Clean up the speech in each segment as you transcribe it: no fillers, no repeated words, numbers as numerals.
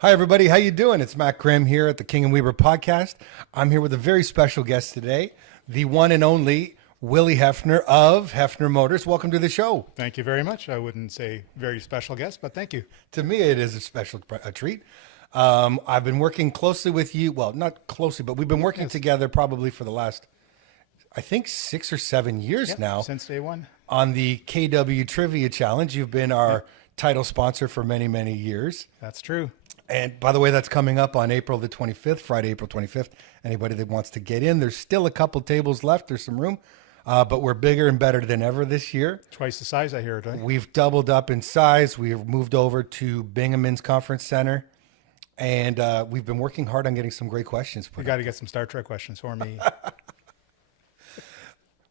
Hi, everybody. How you doing? It's Matt Grimm here at the King and Weaver podcast. I'm here with a very special guest today, the one and only Willy Heffner of Heffner Motors. Welcome to the show. Thank you very much. I wouldn't say very special guest, but thank you. To me, it is a treat. I've been working closely with you. Well, not closely, but we've been working together probably for the last, I think, 6 or 7 years now. Since day one. On the KW Trivia Challenge. You've been our title sponsor for many, many years. That's true. And by the way, that's coming up on April the 25th, Friday, April 25th. Anybody that wants to get in, there's still a couple tables left. There's some room, but we're bigger and better than ever this year. Twice the size, I hear. We've doubled up in size. We've moved over to Binghamton's Conference Center, and we've been working hard on getting some great questions. You got to get some Star Trek questions for me.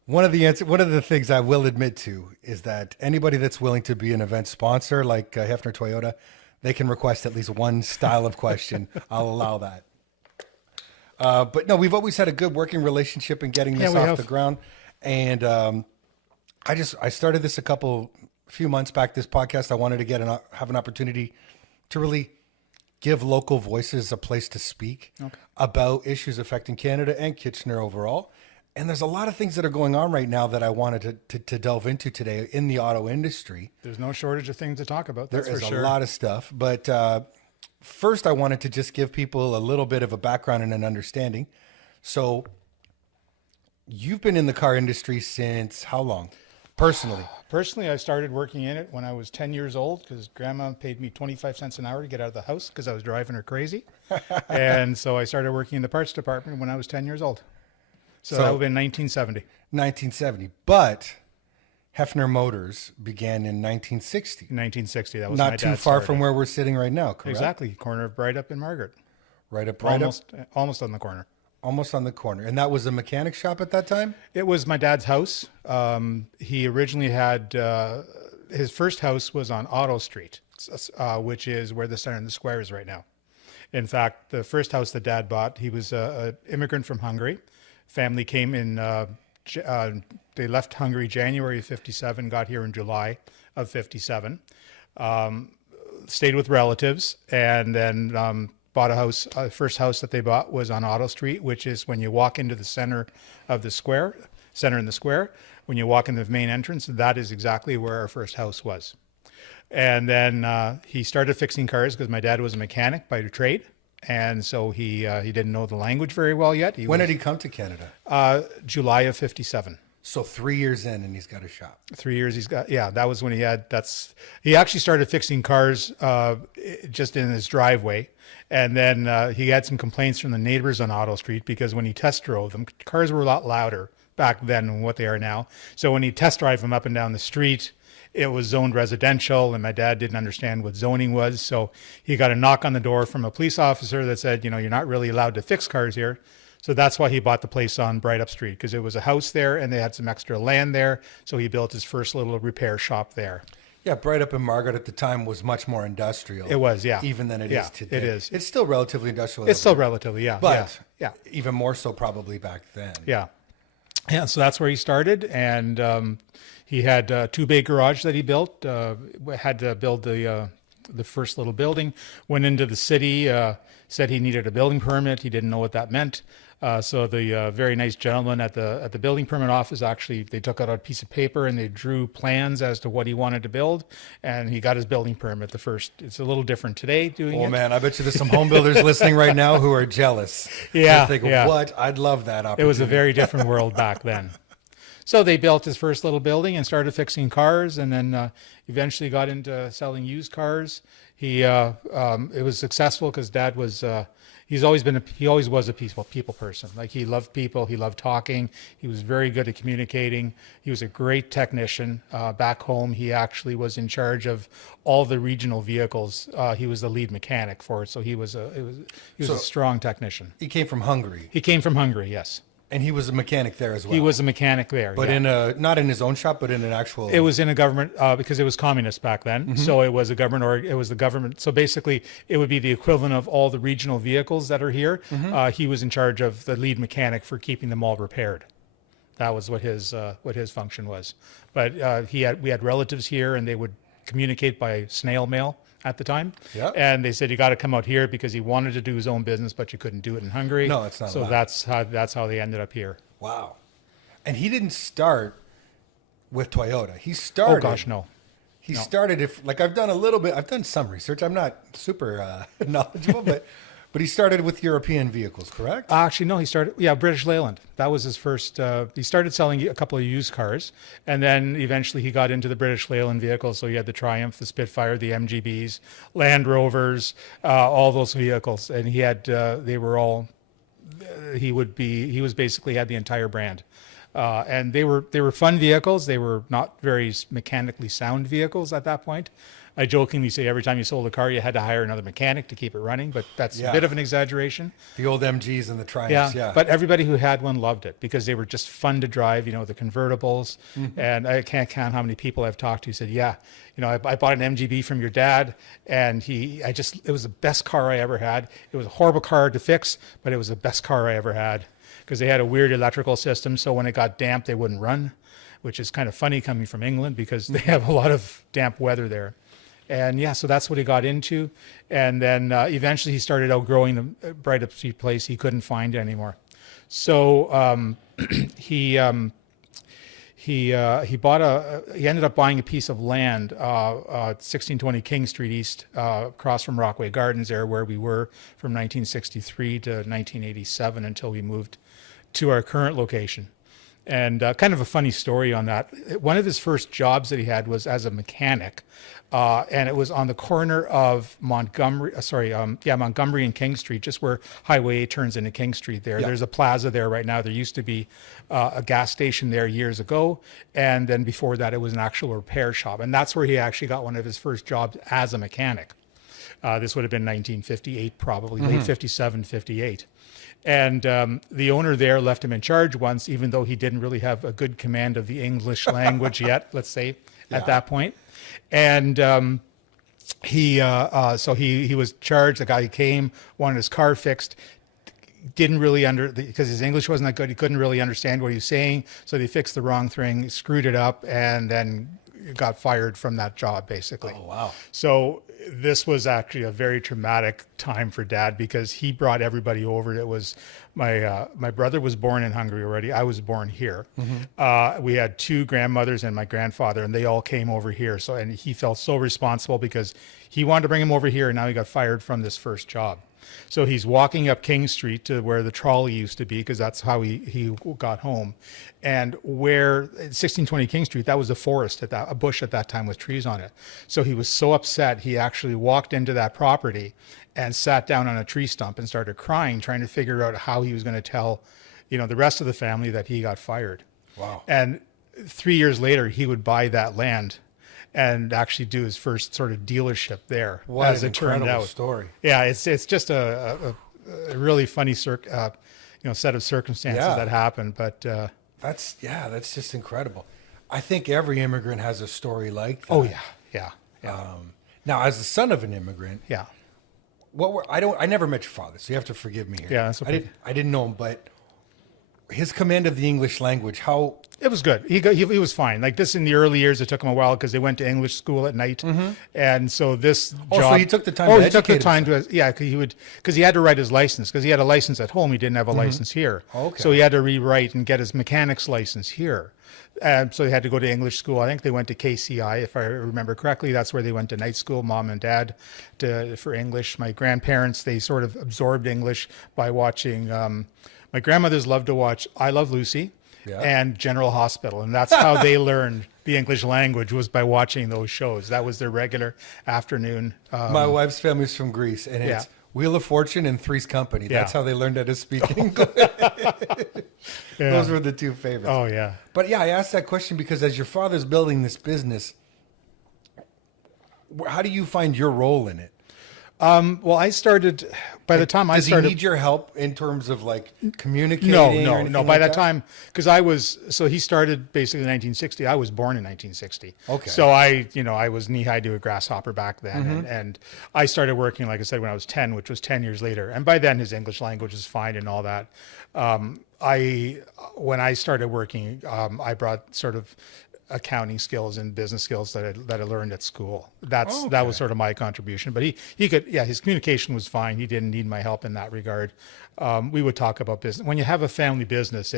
One of the things I will admit to is that anybody that's willing to be an event sponsor, like Heffner Toyota, they can request at least one style of question. I'll allow that. But no, we've always had a good working relationship in getting this off the ground. And I started this a few months back, this podcast. I wanted to have an opportunity to really give local voices a place to speak about issues affecting Canada and Kitchener overall. And there's a lot of things that are going on right now that I wanted to delve into today in the auto industry. There's no shortage of things to talk about. That's there is for sure. A lot of stuff. But first, I wanted to just give people a little bit of a background and an understanding. So you've been in the car industry since how long, personally? Personally, I started working in it when I was 10 years old because Grandma paid me 25 cents an hour to get out of the house because I was driving her crazy. And so I started working in the parts department when I was 10 years old. So that would have been 1970. 1970. But Heffner Motors began in 1960. 1960. That was not too far from where we're sitting right now, correct? Exactly. Corner of Bright Up and Margaret. Right up. Almost on the corner. Almost on the corner. And that was a mechanic shop at that time? It was my dad's house. He originally had, his first house was on Auto Street, which is where the Center and the Square is right now. In fact, the first house that Dad bought, he was an immigrant from Hungary. Family came in, they left Hungary January of 57, got here in July of 57, stayed with relatives, and then bought a house. First house that they bought was on Auto Street, which is when you walk into the center of the square, center in the square. When you walk in the main entrance, that is exactly where our first house was. And then he started fixing cars because my dad was a mechanic by trade. And so he didn't know the language very well yet. When did he come to Canada? July of 57. So 3 years in and he's got a shop. 3 years he's got, that was when he actually started fixing cars just in his driveway. And then he had some complaints from the neighbors on Auto Street because when he test drove them, cars were a lot louder back then than what they are now. So when he test drive them up and down the street, it was zoned residential, and my dad didn't understand what zoning was. So he got a knock on the door from a police officer that said, you're not really allowed to fix cars here. So that's why he bought the place on Bright Up Street, because it was a house there and they had some extra land there. So he built his first little repair shop there. Yeah, Bright Up in Margaret at the time was much more industrial. It was, yeah. Even than it is today. It is. It's still relatively industrial. It's still relatively, yeah. But even more so probably back then. Yeah. Yeah, so that's where he started, and he had two bay garage that he built. Had to build the first little building. Went into the city, said he needed a building permit. He didn't know what that meant. So the very nice gentleman at the building permit office, actually, they took out a piece of paper and they drew plans as to what he wanted to build, and he got his building permit. It's a little different today doing it. Oh man, I bet you there's some home builders listening right now who are jealous. Yeah, thinking, what? I'd love that opportunity. It was a very different world back then. So they built his first little building and started fixing cars, and then eventually got into selling used cars. It was successful because Dad was he always was a people person. Like, he loved people, he loved talking, he was very good at communicating. He was a great technician. Back home, he actually was in charge of all the regional vehicles. He was the lead mechanic for it, so he was a strong technician. He came from Hungary. He came from Hungary, yes. And he was a mechanic there as well. He was a mechanic there, but not in his own shop, but in an actual. It was in a government because it was communist back then. Mm-hmm. So it was a government, it was the government. So basically, it would be the equivalent of all the regional vehicles that are here. Mm-hmm. He was in charge of the lead mechanic for keeping them all repaired. That was what his function was. But we had relatives here, and they would communicate by snail mail. at the time. Yeah. And they said, you got to come out here because he wanted to do his own business, but you couldn't do it in Hungary. No, it's not So allowed. that's how they ended up here. Wow. And he didn't start with Toyota. He Oh started. gosh, no. He started, I've done a little bit, I've done some research. I'm not super knowledgeable, but he started with European vehicles, correct? Actually, no, he started, British Leyland. That was his first, he started selling a couple of used cars, and then eventually he got into the British Leyland vehicles. So he had the Triumph, the Spitfire, the MGBs, Land Rovers, all those vehicles. And he had, they were all, he was basically had the entire brand. And they were fun vehicles. They were not very mechanically sound vehicles at that point. I jokingly say every time you sold a car, you had to hire another mechanic to keep it running, but that's a bit of an exaggeration. The old MGs and the Triumphs, yeah. But everybody who had one loved it because they were just fun to drive, the convertibles. And I can't count how many people I've talked to who said, I bought an MGB from your dad, and it was the best car I ever had. It was a horrible car to fix, but it was the best car I ever had because they had a weird electrical system. So when it got damp, they wouldn't run, which is kind of funny coming from England because they have a lot of damp weather there. And so that's what he got into. And then eventually he started outgrowing the Bright Epis place. He couldn't find it anymore. So he ended up buying a piece of land, 1620 King Street East, across from Rockaway Gardens there, where we were from 1963 to 1987 until we moved to our current location. And kind of a funny story on that. One of his first jobs that he had was as a mechanic, and it was on the corner of Montgomery and King Street, just where Highway 8 turns into King Street there. Yeah. There's a plaza there right now. There used to be a gas station there years ago, and then before that it was an actual repair shop. And that's where he actually got one of his first jobs as a mechanic. This would have been 1958, probably, late 57, 58. And the owner there left him in charge once, even though he didn't really have a good command of the English language yet, let's say, at that point. And he was charged. The guy came, wanted his car fixed, didn't really because his English wasn't that good. He couldn't really understand what he was saying. So they fixed the wrong thing, screwed it up, and then got fired from that job, basically. Oh, wow. So this was actually a very traumatic time for Dad because he brought everybody over. It was my brother was born in Hungary already. I was born here. We had two grandmothers and my grandfather, and they all came over here. So, and he felt so responsible because he wanted to bring him over here, and now he got fired from this first job. So he's walking up King Street to where the trolley used to be, because that's how he got home. And where 1620 King Street, that was a forest, a bush at that time with trees on it. So he was so upset, he actually walked into that property and sat down on a tree stump and started crying, trying to figure out how he was going to tell, the rest of the family that he got fired. Wow. And 3 years later, he would buy that land and actually do his first sort of dealership there. What as an it turned incredible out. story. Yeah, it's just a really funny set of circumstances that happened. But that's just incredible. I think every immigrant has a story like that. Oh yeah. Now, as the son of an immigrant, Yeah. I never met your father, so you have to forgive me here. Yeah, that's okay. I didn't know him, but his command of the English language, how? It was good. He was fine. Like this in the early years, it took him a while because they went to English school at night, and so this job. So he took the time. He took the time because he had to write his license because he had a license at home. He didn't have a license here. Okay. So he had to rewrite and get his mechanic's license here. So they had to go to English school. I think they went to KCI, if I remember correctly. That's where they went to night school, mom and dad, for English. My grandparents, they sort of absorbed English by watching. My grandmothers loved to watch I Love Lucy and General Hospital. And that's how they learned the English language, was by watching those shows. That was their regular afternoon. My wife's family's from Greece, and it's Wheel of Fortune and Three's Company. That's how they learned how to speak English. Those were the two favorites. Oh, yeah. But I asked that question because as your father's building this business, how do you find your role in it? Well, I started, by the time I started. Does he need your help in terms of like communicating? No. By that time, because he started basically in 1960. I was born in 1960. Okay. So I was knee high to a grasshopper back then. And I started working, like I said, when I was 10, which was 10 years later. And by then his English language was fine and all that. When I started working, I brought sort of, accounting skills and business skills that I learned at school. That Okay. was sort of my contribution. But he could, yeah, his communication was fine. He didn't need my help in that regard. We would talk about business. When you have a family business,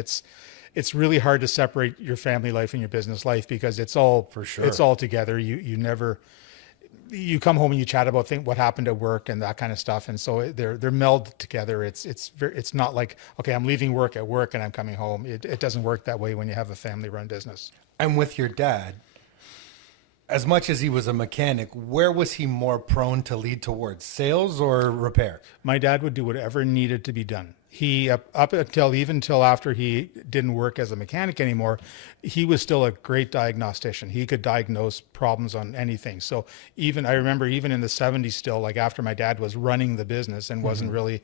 it's really hard to separate your family life and your business life because it's all For sure. it's all together. You come home and you chat about what happened at work and that kind of stuff, and so they're melded together. It's not like, okay, I'm leaving work at work and I'm coming home. It doesn't work that way when you have a family run business. And with your dad, as much as he was a mechanic, where was he more prone to lead towards, sales or repair? My dad would do whatever needed to be done. He up until after he didn't work as a mechanic anymore, he was still a great diagnostician. He could diagnose problems on anything. So I remember even in the 70s still, like after my dad was running the business and wasn't really,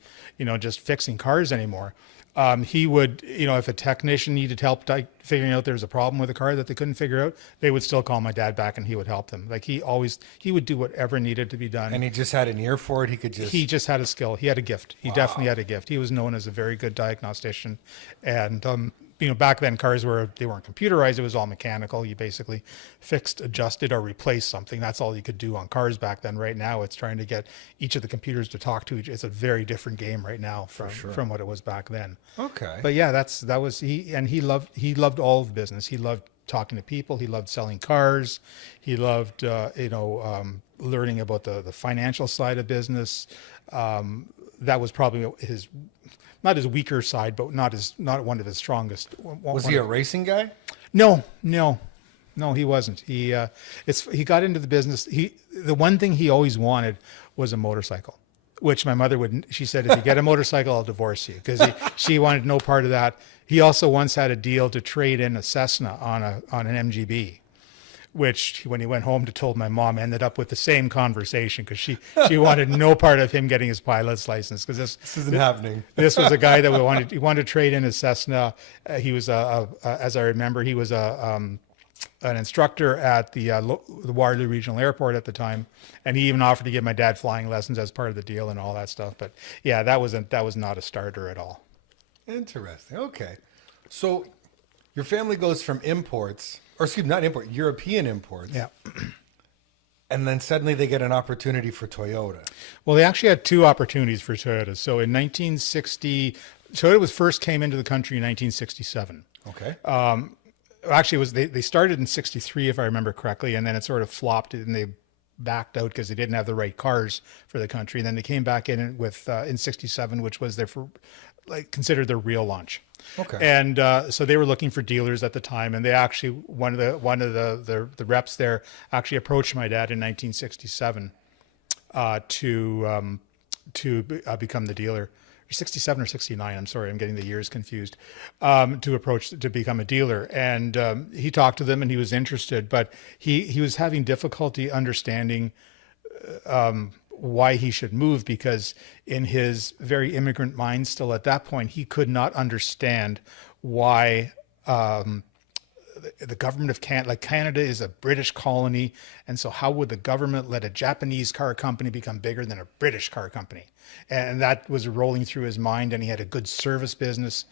just fixing cars anymore. He would, if a technician needed help figuring out there was a problem with a car that they couldn't figure out, they would still call my dad back and he would help them. Like he would do whatever needed to be done. And he just had an ear for it. He just had a skill. He had a gift. He definitely had a gift. He was known as a very good diagnostician. And, back then cars weren't computerized. It was all mechanical. You basically fixed, adjusted, or replaced something. That's all you could do on cars back then. Right now, it's trying to get each of the computers to talk to each. It's a very different game right now from what it was back then. Okay. But yeah, that was he, and he loved all of the business. He loved talking to people. He loved selling cars. He loved learning about the financial side of business. That was probably not his weaker side, but not one of his strongest. Was he a racing guy? No, he wasn't. He got into the business. The one thing he always wanted was a motorcycle, which my mother she said, if you get a motorcycle, I'll divorce you, because she wanted no part of that. He also once had a deal to trade in a Cessna on an MGB, which when he went home to told my mom, ended up with the same conversation, because she wanted no part of him getting his pilot's license, because this isn't happening. This was a guy that he wanted to trade in his Cessna. He was as I remember, he was an instructor at the Waterloo Regional Airport at the time, and he even offered to give my dad flying lessons as part of the deal and all that stuff. But yeah, that was not a starter at all. Interesting. Okay, so your family goes from imports, or excuse me, not import, European imports. Yeah. And then suddenly they get an opportunity for Toyota. Well, they actually had two opportunities for Toyota. So in 1960, Toyota first came into the country in 1967. Okay. Actually, they started in 63, if I remember correctly, and then it sort of flopped and they backed out because they didn't have the right cars for the country. And then they came back in with in 67, which was considered their real launch. Okay. And so they were looking for dealers at the time, and they actually one of the reps there actually approached my dad in 1967 to become the dealer. 67 or 69, I'm sorry, I'm getting the years confused, to become a dealer. And he talked to them and he was interested, but he was having difficulty understanding why he should move, because in his very immigrant mind still at that point, he could not understand why the government of Canada is a British colony, and so how would the government let a Japanese car company become bigger than a British car company? And that was rolling through his mind, and he had a good service business,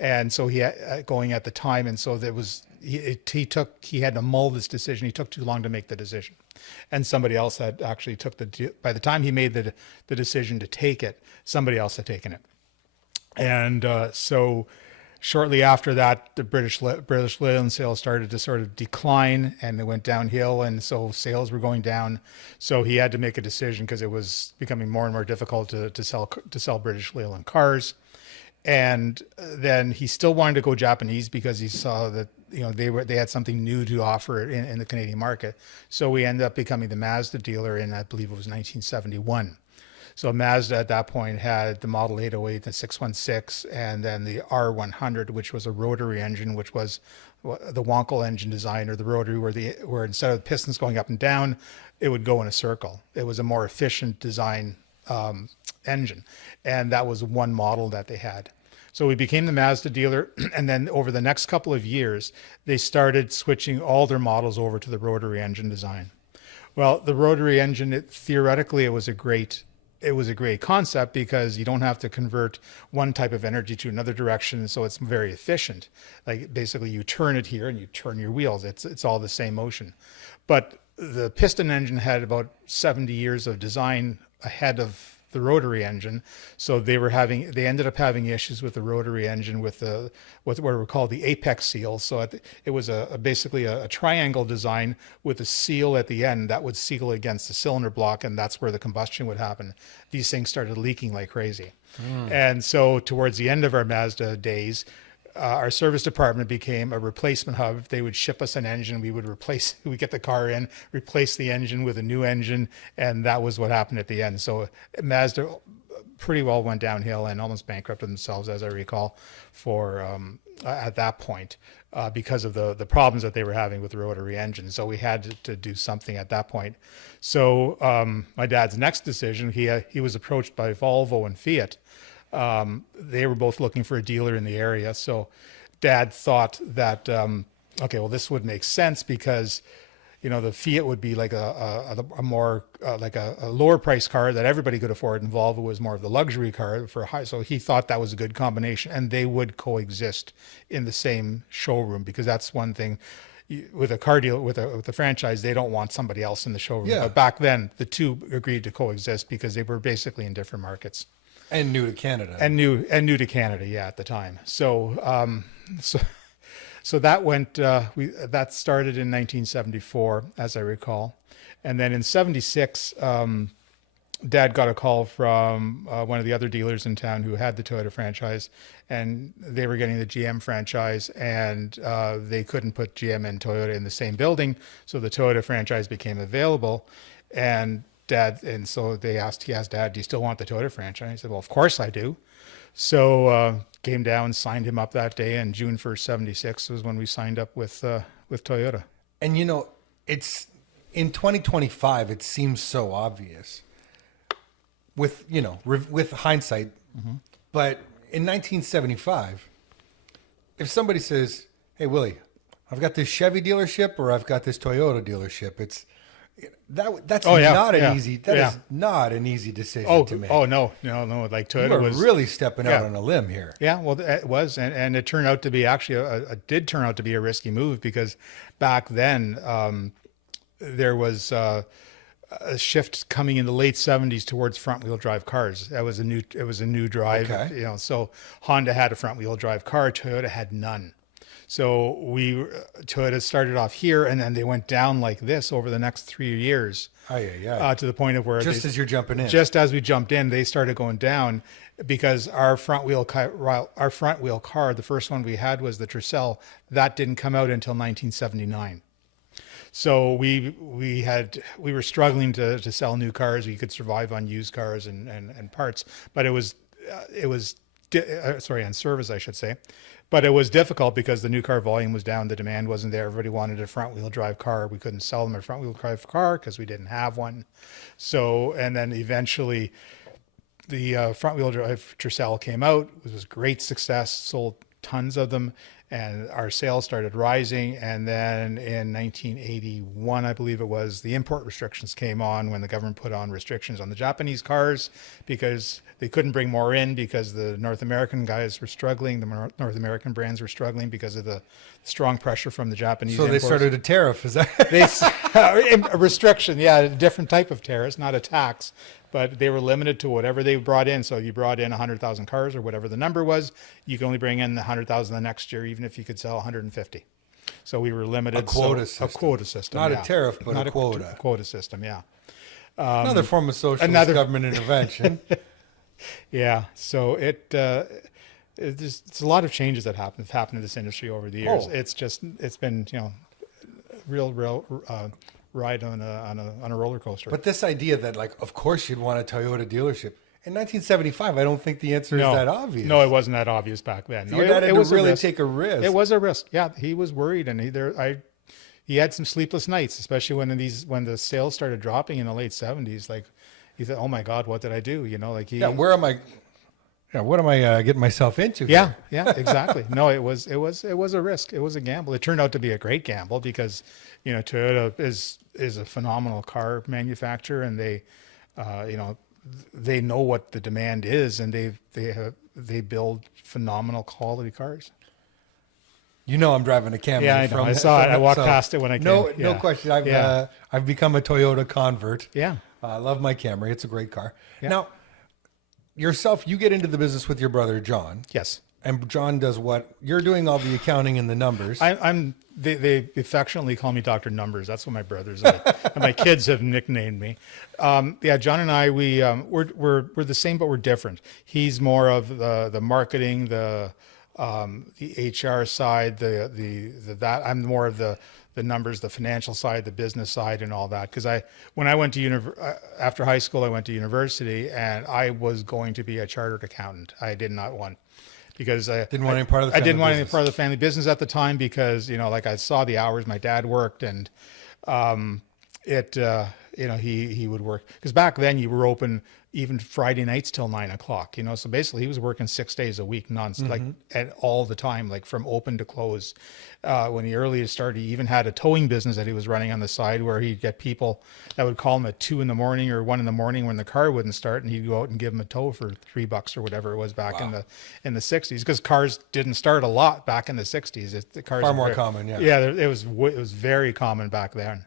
and so he had, going at the time, and so there was he had to mull this decision. He took too long to make the decision, and somebody else had actually by the time he made the decision to take it, somebody else had taken it, and so shortly after that, the British Leyland sales started to sort of decline, and it went downhill, and so sales were going down. So he had to make a decision because it was becoming more and more difficult to sell British Leyland cars. And then he still wanted to go Japanese because he saw that they had something new to offer in the Canadian market. So we ended up becoming the Mazda dealer in, I believe it was 1971. So Mazda at that point had the Model 808, the 616, and then the R100, which was a rotary engine, which was the Wankel engine design, or the rotary, where instead of pistons going up and down, it would go in a circle. It was a more efficient design engine, and that was one model that they had. So we became the Mazda dealer, and then over the next couple of years, they started switching all their models over to the rotary engine design. Well, the rotary engine, theoretically, it was a great it was a great concept because you don't have to convert one type of energy to another direction. So it's very efficient. Like basically you turn it here and you turn your wheels. It's all the same motion. But the piston engine had about 70 years of design ahead of the rotary engine. So they ended up having issues with the rotary engine with what were called the apex seals. So it was basically a triangle design with a seal at the end that would seal against the cylinder block, and that's where the combustion would happen. These things started leaking like crazy. And so towards the end of our Mazda days, our service department became a replacement hub. They would ship us an engine. We'd get the car in, replace the engine with a new engine. And that was what happened at the end. So Mazda pretty well went downhill and almost bankrupted themselves, as I recall, at that point, because of the problems that they were having with the rotary engine. So we had to do something at that point. So my dad's next decision, he was approached by Volvo and Fiat. They were both looking for a dealer in the area. So Dad thought that, okay, well, this would make sense because, the Fiat would be like a more like a lower price car that everybody could afford, and Volvo was more of the luxury car for high. So he thought that was a good combination, and they would coexist in the same showroom, because that's one thing. With a car deal, with a franchise, they don't want somebody else in the showroom. Yeah. But back then, the two agreed to coexist because they were basically in different markets. And new to Canada. And new to Canada, yeah, at the time. So so that went. That started in 1974, as I recall, and then in '76, Dad got a call from one of the other dealers in town who had the Toyota franchise, and they were getting the GM franchise, and they couldn't put GM and Toyota in the same building, so the Toyota franchise became available, and so he asked Dad, do you still want the Toyota franchise? He said, well, of course I do. So came down, signed him up that day, and June 1st, 76 was when we signed up with Toyota. And it's in 2025, it seems so obvious with hindsight. Mm-hmm. But in 1975, if somebody says, hey, Willie, I've got this Chevy dealership or I've got this Toyota dealership, that's not an easy decision to make. Oh, no. Like Toyota was really stepping out on a limb here. Yeah, well, it was. And it turned out to be actually, did turn out to be a risky move, because back then there was a shift coming in the late 70s towards front wheel drive cars. It was a new drive, Okay. So Honda had a front wheel drive car, Toyota had none. So Toyota started off here, and then they went down like this over the next 3 years. To the point of where as you're jumping in, just as we jumped in, they started going down, because our front wheel car, the first one we had was the Tercel, that didn't come out until 1979. So we were struggling to sell new cars. We could survive on used cars and parts, but it was on service, I should say. But it was difficult because the new car volume was down. The demand wasn't there. Everybody wanted a front wheel drive car. We couldn't sell them a front wheel drive car because we didn't have one. So, and then eventually the front wheel drive Tercel came out. It was a great success, sold tons of them, and our sales started rising. And then in 1981, I believe it was, the import restrictions came on when the government put on restrictions on the Japanese cars, because they couldn't bring more in because the North American guys were struggling. The North American brands were struggling because of the strong pressure from the Japanese So imports. they started a tariff, is that? A restriction, yeah, a different type of tariffs, not a tax. But they were limited to whatever they brought in. So you brought in 100,000 cars or whatever the number was, you can only bring in 100,000 the next year, even if you could sell 150. So we were limited. A quota system. Not a tariff, but not a quota. A quota system, yeah. Another form of socialist government intervention. Yeah. So it's a lot of changes that have happened in this industry over the years. It's been, real ride on a roller coaster. But this idea that, like, of course you'd want a Toyota dealership. In 1975, I don't think the answer is that obvious. No, it wasn't that obvious back then. Your dad had to really take a risk. It was a risk. Yeah, he was worried, and he had some sleepless nights, especially when the sales started dropping in the late 70s. Like, he thought, "Oh my God, what did I do?" Where am I? Yeah, what am I getting myself into? Yeah, exactly. No, it was a risk. It was a gamble. It turned out to be a great gamble because, Toyota is a phenomenal car manufacturer, and they, they know what the demand is, and they build phenomenal quality cars. You know, I'm driving a Camry. Yeah, I know. I saw it. I walked past it when I came. No Yeah. question. Yeah. I've become a Toyota convert. Yeah. I love my Camry. It's a great car. Yeah. Now, yourself, you get into the business with your brother John. Yes. And John does what? You're doing all the accounting and the numbers. They affectionately call me Dr. Numbers. That's what my brothers and my kids have nicknamed me. Yeah, John and I, we're the same, but we're different. He's more of the marketing, the HR side, that I'm more of the numbers, the financial side, the business side, and all that. Because when I went to after high school, I went to university, and I was going to be a chartered accountant. I did not want. Because I didn't want any part of the family I didn't want any business. part of the family business at the time, because, you know, like I saw the hours my dad worked, and you know, he would work, because back then you were open even Friday nights till 9 o'clock, you know, so basically he was working 6 days a week like at all the time, like from open to close. When he earliest started, he even had a towing business that he was running on the side, where he'd get people that would call him at 2 a.m. or 1 a.m. when the car wouldn't start, and he'd go out and give them a tow for $3 or whatever it was back in the 60s, because cars didn't start a lot back in the 60s. The cars Far were more common, yeah. Yeah, it was very common back then.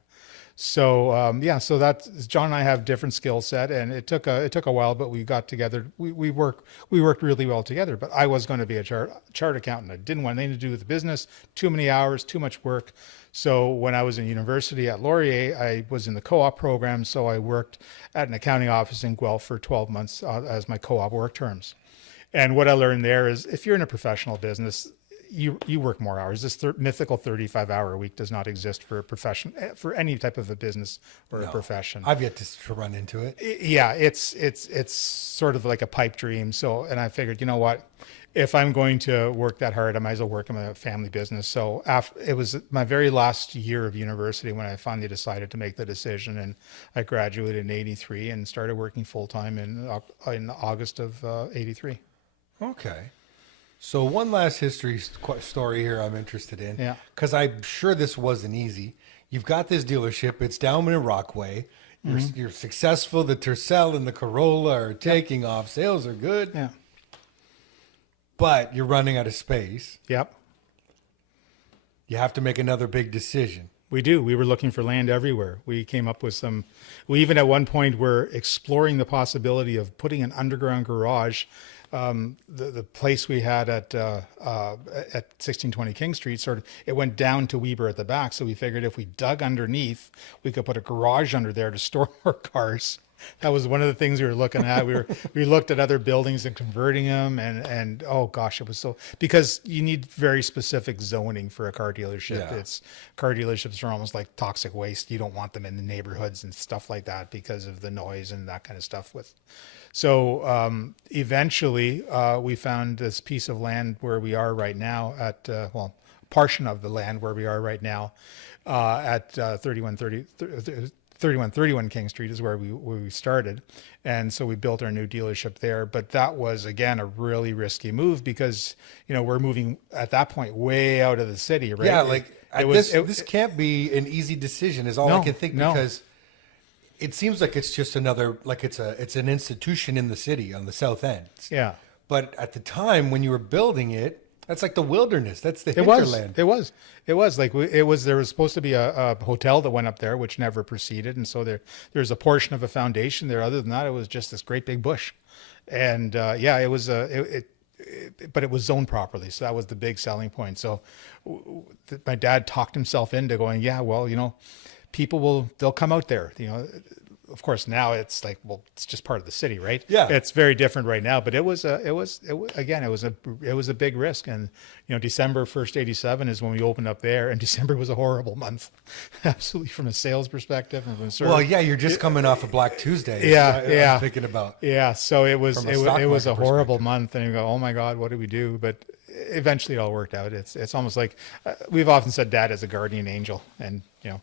So so that's, John and I have different skill set, and it took a while, but we got together. We worked really well together. But I was going to be a chart accountant. I didn't want anything to do with the business. Too many hours, too much work. So when I was in university at Laurier, I was in the co-op program. So I worked at an accounting office in Guelph for 12 months as my co-op work terms. And what I learned there is, if you're in a professional business, you work more hours. This mythical 35-hour week does not exist for a profession, for any type of a business or a profession. I've yet to run into it. Yeah, it's sort of like a pipe dream. So, and I figured, you know what, if I'm going to work that hard, I might as well work in a family business. So it was my very last year of university when I finally decided to make the decision, and I graduated in '83 and started working full time in August of '83. Okay. So one last history story here I'm interested in. Yeah. Because I'm sure this wasn't easy. You've got this dealership. It's down in Rockaway. You're successful. The Tercel and the Corolla are taking off. Sales are good. Yeah. But you're running out of space. Yep. You have to make another big decision. We do. We were looking for land everywhere. We came up with we even at one point were exploring the possibility of putting an underground garage. The place we had at 1620 King Street, it went down to Weber at the back. So we figured if we dug underneath, we could put a garage under there to store our cars. That was one of the things we were looking at. We looked at other buildings and converting them, and oh gosh, it was because you need very specific zoning for a car dealership. Yeah. Car dealerships are almost like toxic waste. You don't want them in the neighborhoods and stuff like that because of the noise and that kind of stuff. So eventually we found this piece of land where we are right now at portion of the land where we are right now at 3131 King Street is where we started. And so we built our new dealership there. But that was, again, a really risky move because, you know, we're moving at that point way out of the city, right? Yeah, this can't be an easy decision is all I can think, because it seems like it's just another, like it's an institution in the city on the south end. Yeah. But at the time when you were building it, that's like the wilderness. That's the hinterland. It was like there was supposed to be a hotel that went up there, which never proceeded, and so there's a portion of a foundation there. Other than that, it was just this great big bush, and it was but it was zoned properly, so that was the big selling point. So my dad talked himself into going, yeah, well, you know, they'll come out there, you know. Of course, now it's like, well, it's just part of the city, right? Yeah, it's very different right now. But it was a big risk. And you know, December 1st, '87 is when we opened up there, and December was a horrible month, absolutely, from a sales perspective. And well, yeah, you're just coming off of Black Tuesday. Yeah, I'm thinking about. Yeah, so it was a horrible month, and you go, oh my God, what do we do? But eventually, it all worked out. It's almost like we've often said, Dad is a guardian angel, and you know.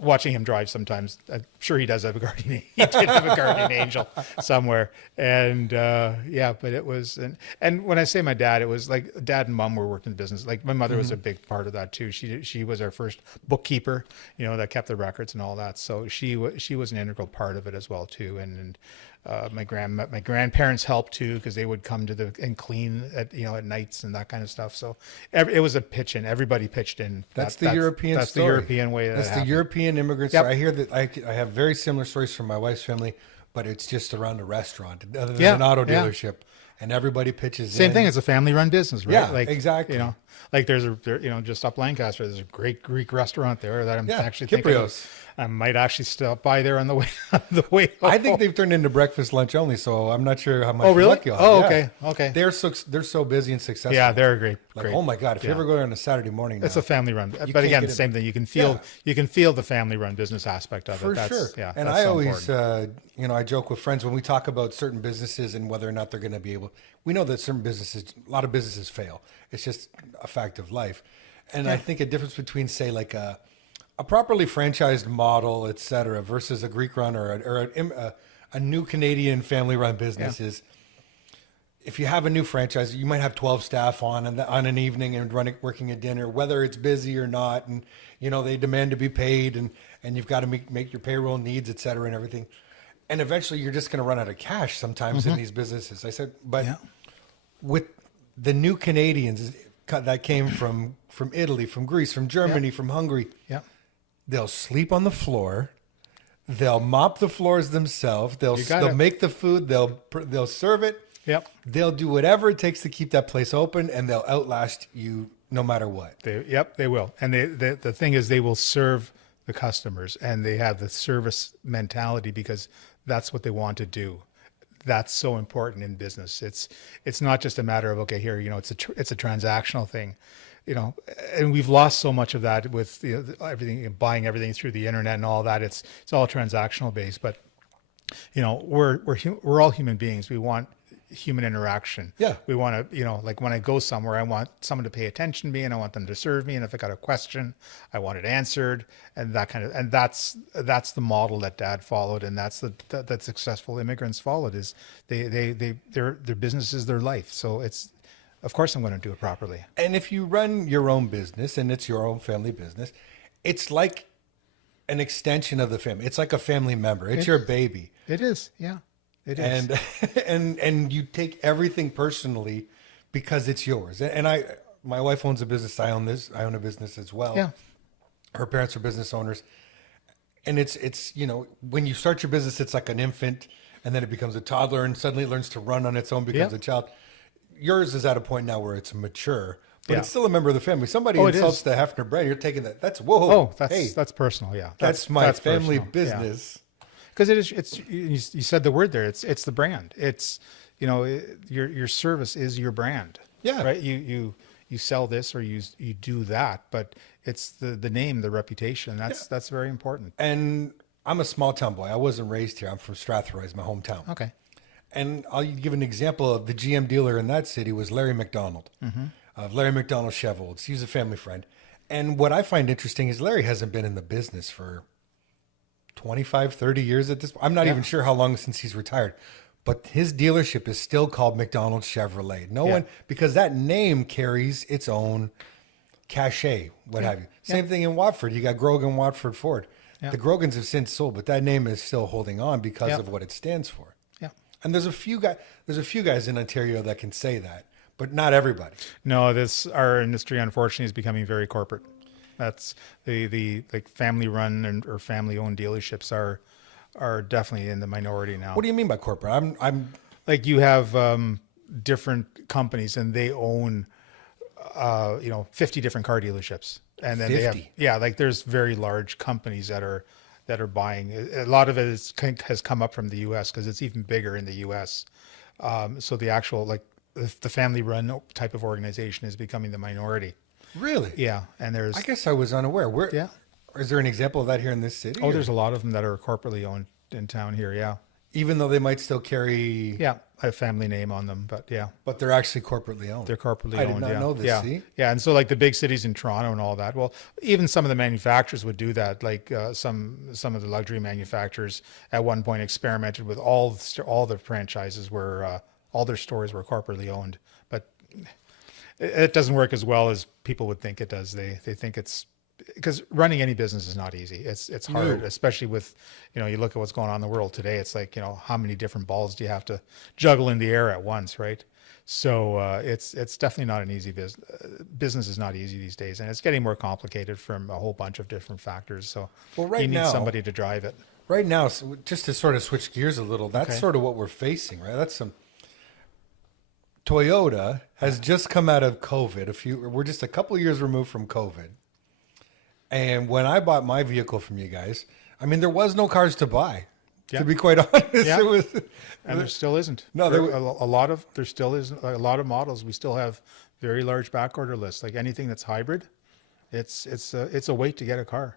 Watching him drive sometimes, I'm sure he does have a guardian. He did have a guardian angel somewhere, and but it was. And when I say my dad, it was like Dad and Mom were working the business. Like my mother was a big part of that too. She was our first bookkeeper, you know, that kept the records and all that. So she was an integral part of it as well too. And My grandparents helped too, because they would come to and clean at nights and that kind of stuff. So it was a pitch in. Everybody pitched in. That's the European That's story. the European way. That's the European immigrant story. I hear that I have very similar stories from my wife's family, but it's just around a restaurant, other than an auto dealership, and everybody pitches in. Same thing. It's a family-run business, right? Yeah, like, exactly. Like just up Lancaster, there's a great Greek restaurant there that I'm actually thinking Kyprios. I might actually stop by there on the way home. I think they've turned into breakfast, lunch only, so I'm not sure how much. Oh, really? Luck you'll have. Oh, Yeah. okay. They're so busy and successful. Yeah, they're great. Like, oh my God, if you ever go there on a Saturday morning, It's a family run. But can't again, get the in. same thing. You can feel the family run business aspect of for it. That's, sure. Yeah, and that's I so always, important. I joke with friends when we talk about certain businesses and whether or not they're going to be able. We know that certain businesses, a lot of businesses fail. It's just a fact of life. And I think a difference between, say, like a properly franchised model, et cetera, versus a Greek run or a new Canadian family run business is, if you have a new franchise, you might have 12 staff on an evening and working a dinner, whether it's busy or not. And, they demand to be paid and you've got to make your payroll needs, et cetera, and everything. And eventually you're just going to run out of cash sometimes in these businesses. I said, but with the new Canadians that came from Italy, from Greece, from Germany, from Hungary, they'll sleep on the floor. They'll mop the floors themselves. They'll make the food. They'll serve it. Yep. They'll do whatever it takes to keep that place open, and they'll outlast you no matter what. They will. And the thing is, they will serve the customers, and they have the service mentality because that's what they want to do. That's so important in business. It's not just a matter of, okay, here, it's a transactional thing, and we've lost so much of that with everything, buying everything through the internet and all that. It's all transactional based, but we're all human beings. We want human interaction. Yeah. We want to, like when I go somewhere, I want someone to pay attention to me and I want them to serve me. And if I got a question, I want it answered and that's the model that Dad followed. And that's that successful immigrants followed is their business is their life. So of course I'm going to do it properly. And if you run your own business and it's your own family business, it's like an extension of the family. It's like a family member. It's your baby. It is. Yeah. It is. And you take everything personally because it's yours. And my wife owns a business. I own a business as well. Yeah. Her parents are business owners. And it's when you start your business, it's like an infant and then it becomes a toddler and suddenly it learns to run on its own, becomes a child. Yours is at a point now where it's mature, but it's still a member of the family. Somebody insults the Heffner brand. You're taking that. That's whoa. Oh, that's personal. Yeah. That's my family personal. business. Yeah. Because you said the word there. It's the brand. It's your service is your brand. Yeah. Right. You sell this or you do that, but it's the name, the reputation. That's very important. And I'm a small town boy. I wasn't raised here. I'm from Strathroy, it's my hometown. Okay. And I'll give an example of the GM dealer in that city was Larry McDonald of Larry McDonald Chevrolet. He's a family friend. And what I find interesting is Larry hasn't been in the business for 25, 30 years at this point. I'm not even sure how long since he's retired, but his dealership is still called McDonald Chevrolet. No one, because that name carries its own cachet, what have you. Same thing in Watford. You got Grogan Watford Ford. The Grogans have since sold, but that name is still holding on because of what it stands for. Yeah. And there's a few guys in Ontario that can say that, but not everybody. No, our industry unfortunately is becoming very corporate. That's the like family run or family owned dealerships are definitely in the minority now. What do you mean by corporate? I'm like you have different companies and they own 50 different car dealerships, and then 50. They have like there's very large companies that are buying. A lot of it has come up from the U.S. because it's even bigger in the U.S. So the actual the family run type of organization is becoming the minority. Really? Yeah, and I guess I was unaware. Is there an example of that here in this city? Oh, there's a lot of them that are corporately owned in town here. Yeah. Even though they might still carry a family name on them, but they're actually corporately owned. They're corporately owned. I did not know this. Yeah. See? Yeah, and so like the big cities in Toronto and all that. Well, even some of the manufacturers would do that. Like some of the luxury manufacturers at one point experimented with all the franchises where all their stores were corporately owned, but it doesn't work as well as people would think it does. They think it's because running any business is not easy. It's hard, No. especially with, you look at what's going on in the world today. It's like, how many different balls do you have to juggle in the air at once, right? So it's definitely not an easy business. Business is not easy these days, and it's getting more complicated from a whole bunch of different factors. So Well, right you need now- somebody to drive it. Right now, just to sort of switch gears a little, that's Okay. sort of what we're facing, right? That's some. Toyota has just come out of COVID. We're just a couple of years removed from COVID. And when I bought my vehicle from you guys, I mean, there was no cars to buy. Yeah. To be quite honest, Yeah. it was. And there still isn't. No, there, there there still is a lot of models. We still have very large back order lists. Like anything that's hybrid, it's a wait to get a car.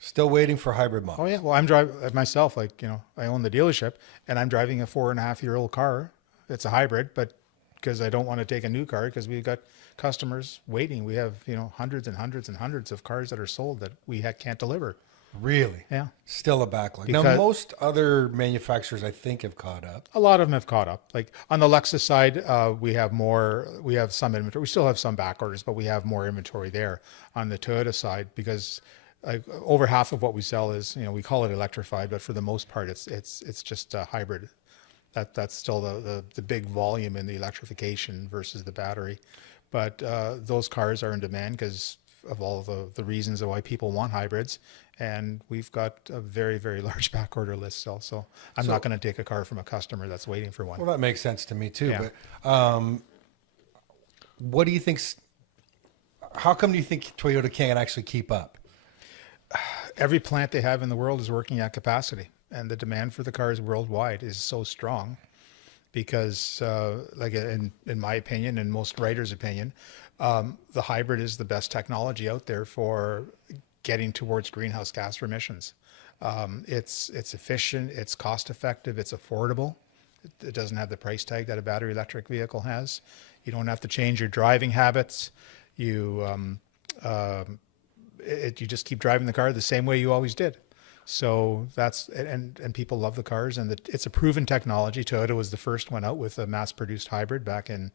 Still waiting for hybrid models. Oh yeah. Well, I'm driving myself. Like, I own the dealership and I'm driving a 4.5-year-old car. It's a hybrid, but because I don't want to take a new car because we've got customers waiting. We have, hundreds and hundreds and hundreds of cars that are sold that we can't deliver. Really? Yeah. Still a backlog. Now, Because- most other manufacturers, I think, have caught up. A lot of them have caught up. Like on the Lexus side, we have some inventory. We still have some back orders, but we have more inventory there. On the Toyota side, because over half of what we sell is, we call it electrified, but for the most part, it's just a hybrid. That's still the big volume in the electrification versus the battery. But those cars are in demand because of all the reasons of why people want hybrids. And we've got a very, very large back order list still. So I'm not going to take a car from a customer that's waiting for one. Well, that makes sense to me too. Yeah. But what do you think? How come do you think Toyota can't actually keep up? Every plant they have in the world is working at capacity, and the demand for the cars worldwide is so strong because, like in my opinion and most writers' opinion, the hybrid is the best technology out there for getting towards greenhouse gas emissions. It's efficient, it's cost effective, it's affordable. It doesn't have the price tag that a battery electric vehicle has. You don't have to change your driving habits. You just keep driving the car the same way you always did. So and people love the cars, and it's a proven technology. Toyota was the first one out with a mass-produced hybrid back in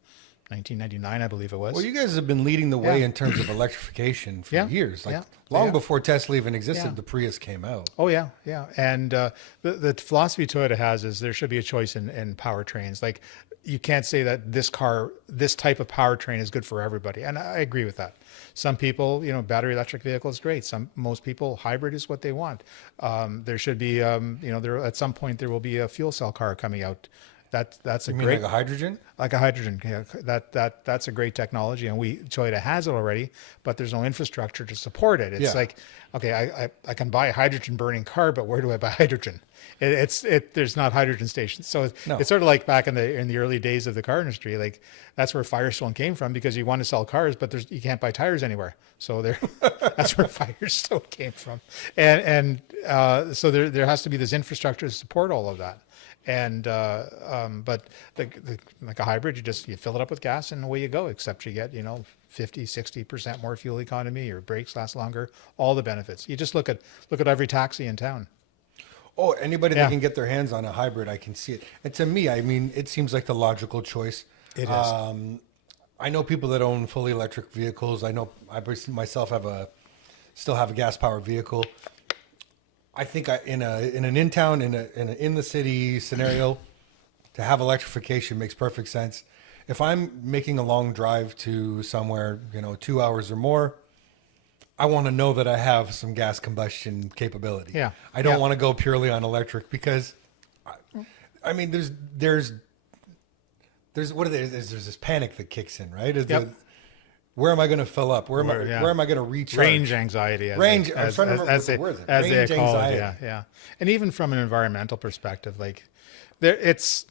1999, I believe it was. Well, you guys have been leading the way Yeah. in terms of electrification for Yeah. years. Like Yeah. long Yeah. before Tesla even existed, Yeah. the Prius came out. Oh yeah, yeah. And the philosophy Toyota has is there should be a choice in powertrains. Like you can't say that this type of powertrain is good for everybody. And I agree with that. Some people, battery electric vehicle is great. Most people, hybrid is what they want. There should be, there at some point there will be a fuel cell car coming out. That's a You mean great, like a hydrogen? like a hydrogen. Yeah, that's a great technology, and Toyota has it already, but there's no infrastructure to support it. It's Yeah. like, okay, I can buy a hydrogen burning car, but where do I buy hydrogen? There's not hydrogen stations. So No. it's sort of like back in the early days of the car industry. Like that's where Firestone came from, because you want to sell cars, but you can't buy tires anywhere. So that's where Firestone came from. And so there has to be this infrastructure to support all of that. And but like a hybrid, you fill it up with gas and away you go, except you get 50-60% more fuel economy, your brakes last longer, all the benefits. You just look at every taxi in town. Oh, anybody Yeah. that can get their hands on a hybrid, I can see it. And to me, I mean, it seems like the logical choice. It is. I know people that own fully electric vehicles. I know I myself still have a gas powered vehicle. I think in an in-town, in the city scenario, to have electrification makes perfect sense. If I'm making a long drive to somewhere, 2 hours or more, I want to know that I have some gas combustion capability. Yeah. I don't Yeah. want to go purely on electric because, I mean, there's what are there's this panic that kicks in, right? Yep. Where am I going to fill up? Where Yeah. am I going to recharge? Range anxiety. I was trying to remember what the word is. As they Range call it, anxiety. yeah. And even from an environmental perspective, like there's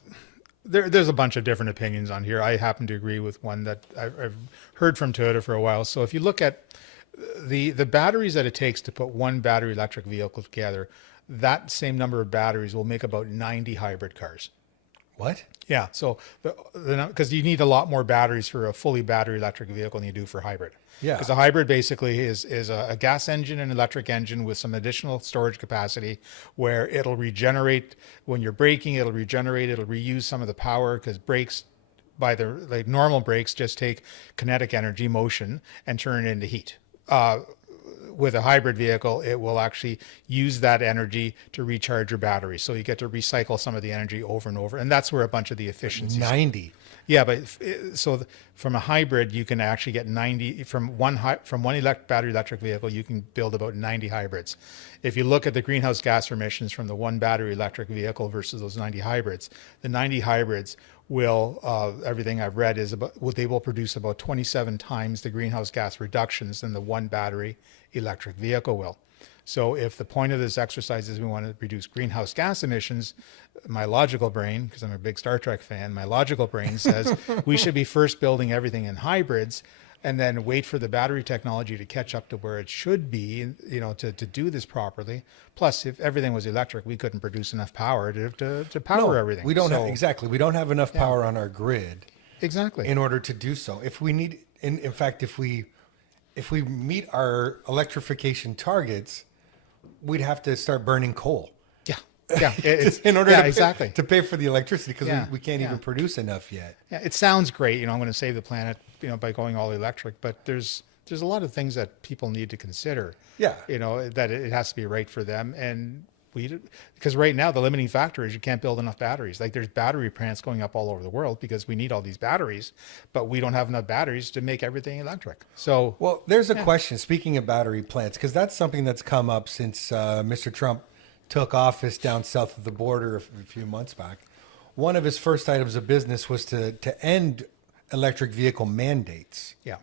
a bunch of different opinions on here. I happen to agree with one that I've heard from Toyota for a while. So if you look at the batteries that it takes to put one battery electric vehicle together, that same number of batteries will make about 90 hybrid cars. What? Yeah, so because you need a lot more batteries for a fully battery electric vehicle than you do for hybrid. Yeah. Because a hybrid basically is a gas engine and electric engine with some additional storage capacity, where it'll regenerate when you're braking. It'll reuse some of the power, because brakes, normal brakes, just take kinetic energy, motion, and turn it into heat. with a hybrid vehicle, it will actually use that energy to recharge your battery. So you get to recycle some of the energy over and over. And that's where a bunch of the efficiencies. 90. Yeah, but from a hybrid, you can actually get 90 from one battery electric vehicle. You can build about 90 hybrids. If you look at the greenhouse gas emissions from the one battery electric vehicle versus those 90 hybrids, the 90 hybrids will, everything I've read is they will produce about 27 times the greenhouse gas reductions than the one battery electric vehicle will. So if the point of this exercise is we want to reduce greenhouse gas emissions, my logical brain, because I'm a big Star Trek fan, my logical brain says we should be first building everything in hybrids and then wait for the battery technology to catch up to where it should be, to do this properly. Plus, if everything was electric, we couldn't produce enough power to power everything. We don't exactly. We don't have enough power on our grid. Exactly. In order to do so. If we need, in fact, if we meet our electrification targets, we'd have to start burning coal. Yeah, in order exactly. to pay for the electricity, because we can't even produce enough yet. Yeah, it sounds great. I'm going to save the planet, by going all electric, but there's a lot of things that people need to consider. Yeah. That it has to be right for them. And because right now the limiting factor is you can't build enough batteries. Like there's battery plants going up all over the world because we need all these batteries, but we don't have enough batteries to make everything electric. So, well, there's a question, speaking of battery plants, because that's something that's come up since Mr. Trump took office down south of the border a few months back. One of his first items of business was to end electric vehicle mandates. Yeah.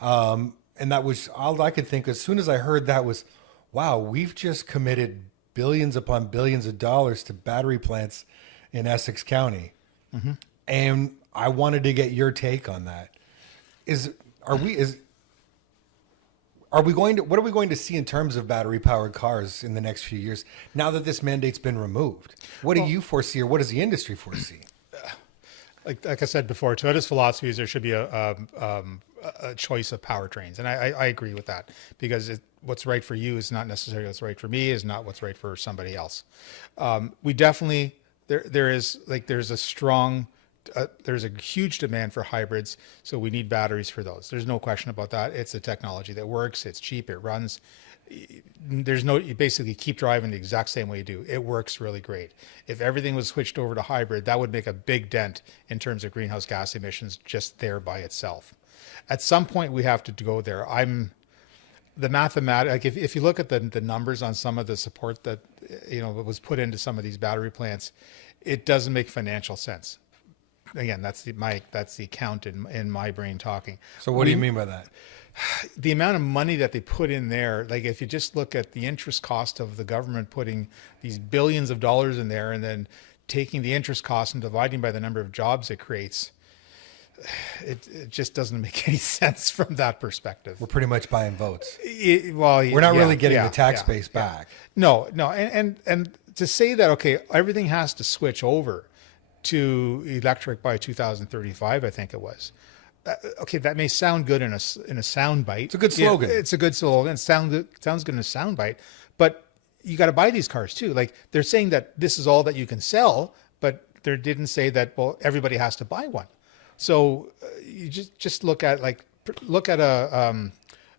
And that was all I could think. As soon as I heard that was, wow, we've just committed billions upon billions of dollars to battery plants in Essex County. Mm-hmm. And I wanted to get your take on that. What are we going to see in terms of battery powered cars in the next few years now that this mandate's been removed? What do you foresee, or what does the industry foresee? Like I said before, Toyota's philosophy is there should be a choice of powertrains. And I agree with that, because what's right for you is not necessarily what's right for me, is not what's right for somebody else. We definitely, there's a huge demand for hybrids, so we need batteries for those. There's no question about that. It's a technology that works, it's cheap, it runs. You basically keep driving the exact same way you do. It works really great. If everything was switched over to hybrid, that would make a big dent in terms of greenhouse gas emissions just there by itself. At some point, we have to go there. If you look at the numbers on some of the support that was put into some of these battery plants, it doesn't make financial sense. Again, that's the account in my brain talking. So what do you mean by that? The amount of money that they put in there, like if you just look at the interest cost of the government putting these billions of dollars in there and then taking the interest cost and dividing by the number of jobs it creates, it just doesn't make any sense from that perspective. We're pretty much buying votes. We're not really getting the tax base back. No. And to say that, okay, everything has to switch over to electric by 2035, I think it was. Okay, that may sound good in a sound bite. It's a good slogan. It's a good slogan. It sounds good in a sound bite, but you got to buy these cars too. Like they're saying that this is all that you can sell, but they didn't say that, well, everybody has to buy one. So you just look at a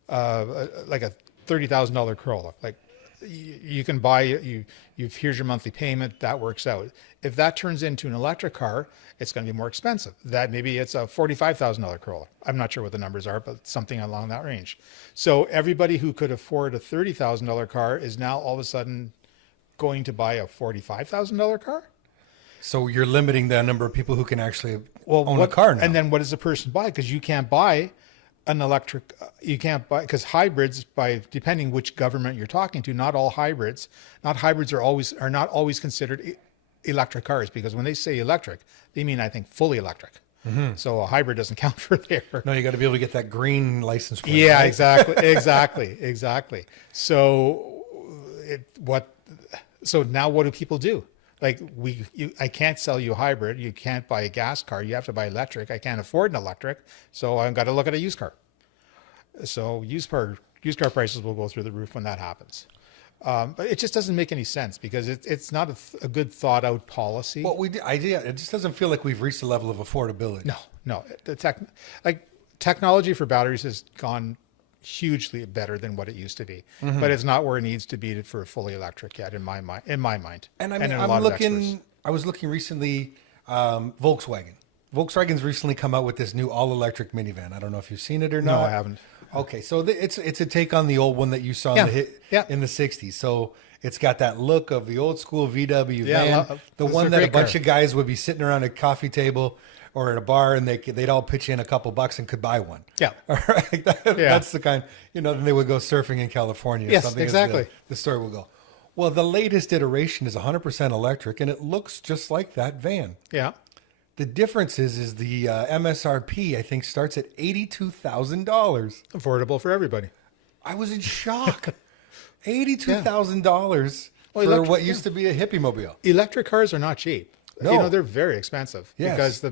$30,000 Corolla. Like you can buy here's your monthly payment, that works out. If that turns into an electric car, it's going to be more expensive. That maybe it's a $45,000 Corolla. I'm not sure what the numbers are, but something along that range. So everybody who could afford a $30,000 car is now all of a sudden going to buy a $45,000 car. So you're limiting the number of people who can actually own a car now. And then what does the person buy? Because you can't buy an electric, because hybrids, depending which government you're talking to, not hybrids are not always considered electric cars, because when they say electric, they mean, I think, fully electric. Mm-hmm. So a hybrid doesn't count for there. No, you got to be able to get that green license plate. Yeah, right? exactly. So now what do people do? Like I can't sell you a hybrid. You can't buy a gas car. You have to buy electric. I can't afford an electric, so I've got to look at a used car. So used car prices will go through the roof when that happens. But it just doesn't make any sense, because it's not a good thought out policy. Well, it just doesn't feel like we've reached the level of affordability. No. Technology for batteries has gone hugely better than what it used to be, but it's not where it needs to be for fully electric yet, in my mind. And I mean, in a lot of experts. I was looking recently, Volkswagen. Volkswagen's recently come out with this new all-electric minivan. I don't know if you've seen it or not. No, I haven't. Okay, so it's a take on the old one that you saw in the 60s. So it's got that look of the old school VW van, the one that a bunch of guys would be sitting around a coffee table or at a bar, and they'd all pitch in a couple bucks and could buy one. Yeah. All right. That's the kind, then they would go surfing in California. Yes, something exactly. The story will go. Well, the latest iteration is 100% electric, and it looks just like that van. Yeah. The difference is the MSRP, I think, starts at $82,000. Affordable for everybody. I was in shock. $82,000 for what used to be a hippie mobile. Electric cars are not cheap. No. They're very expensive because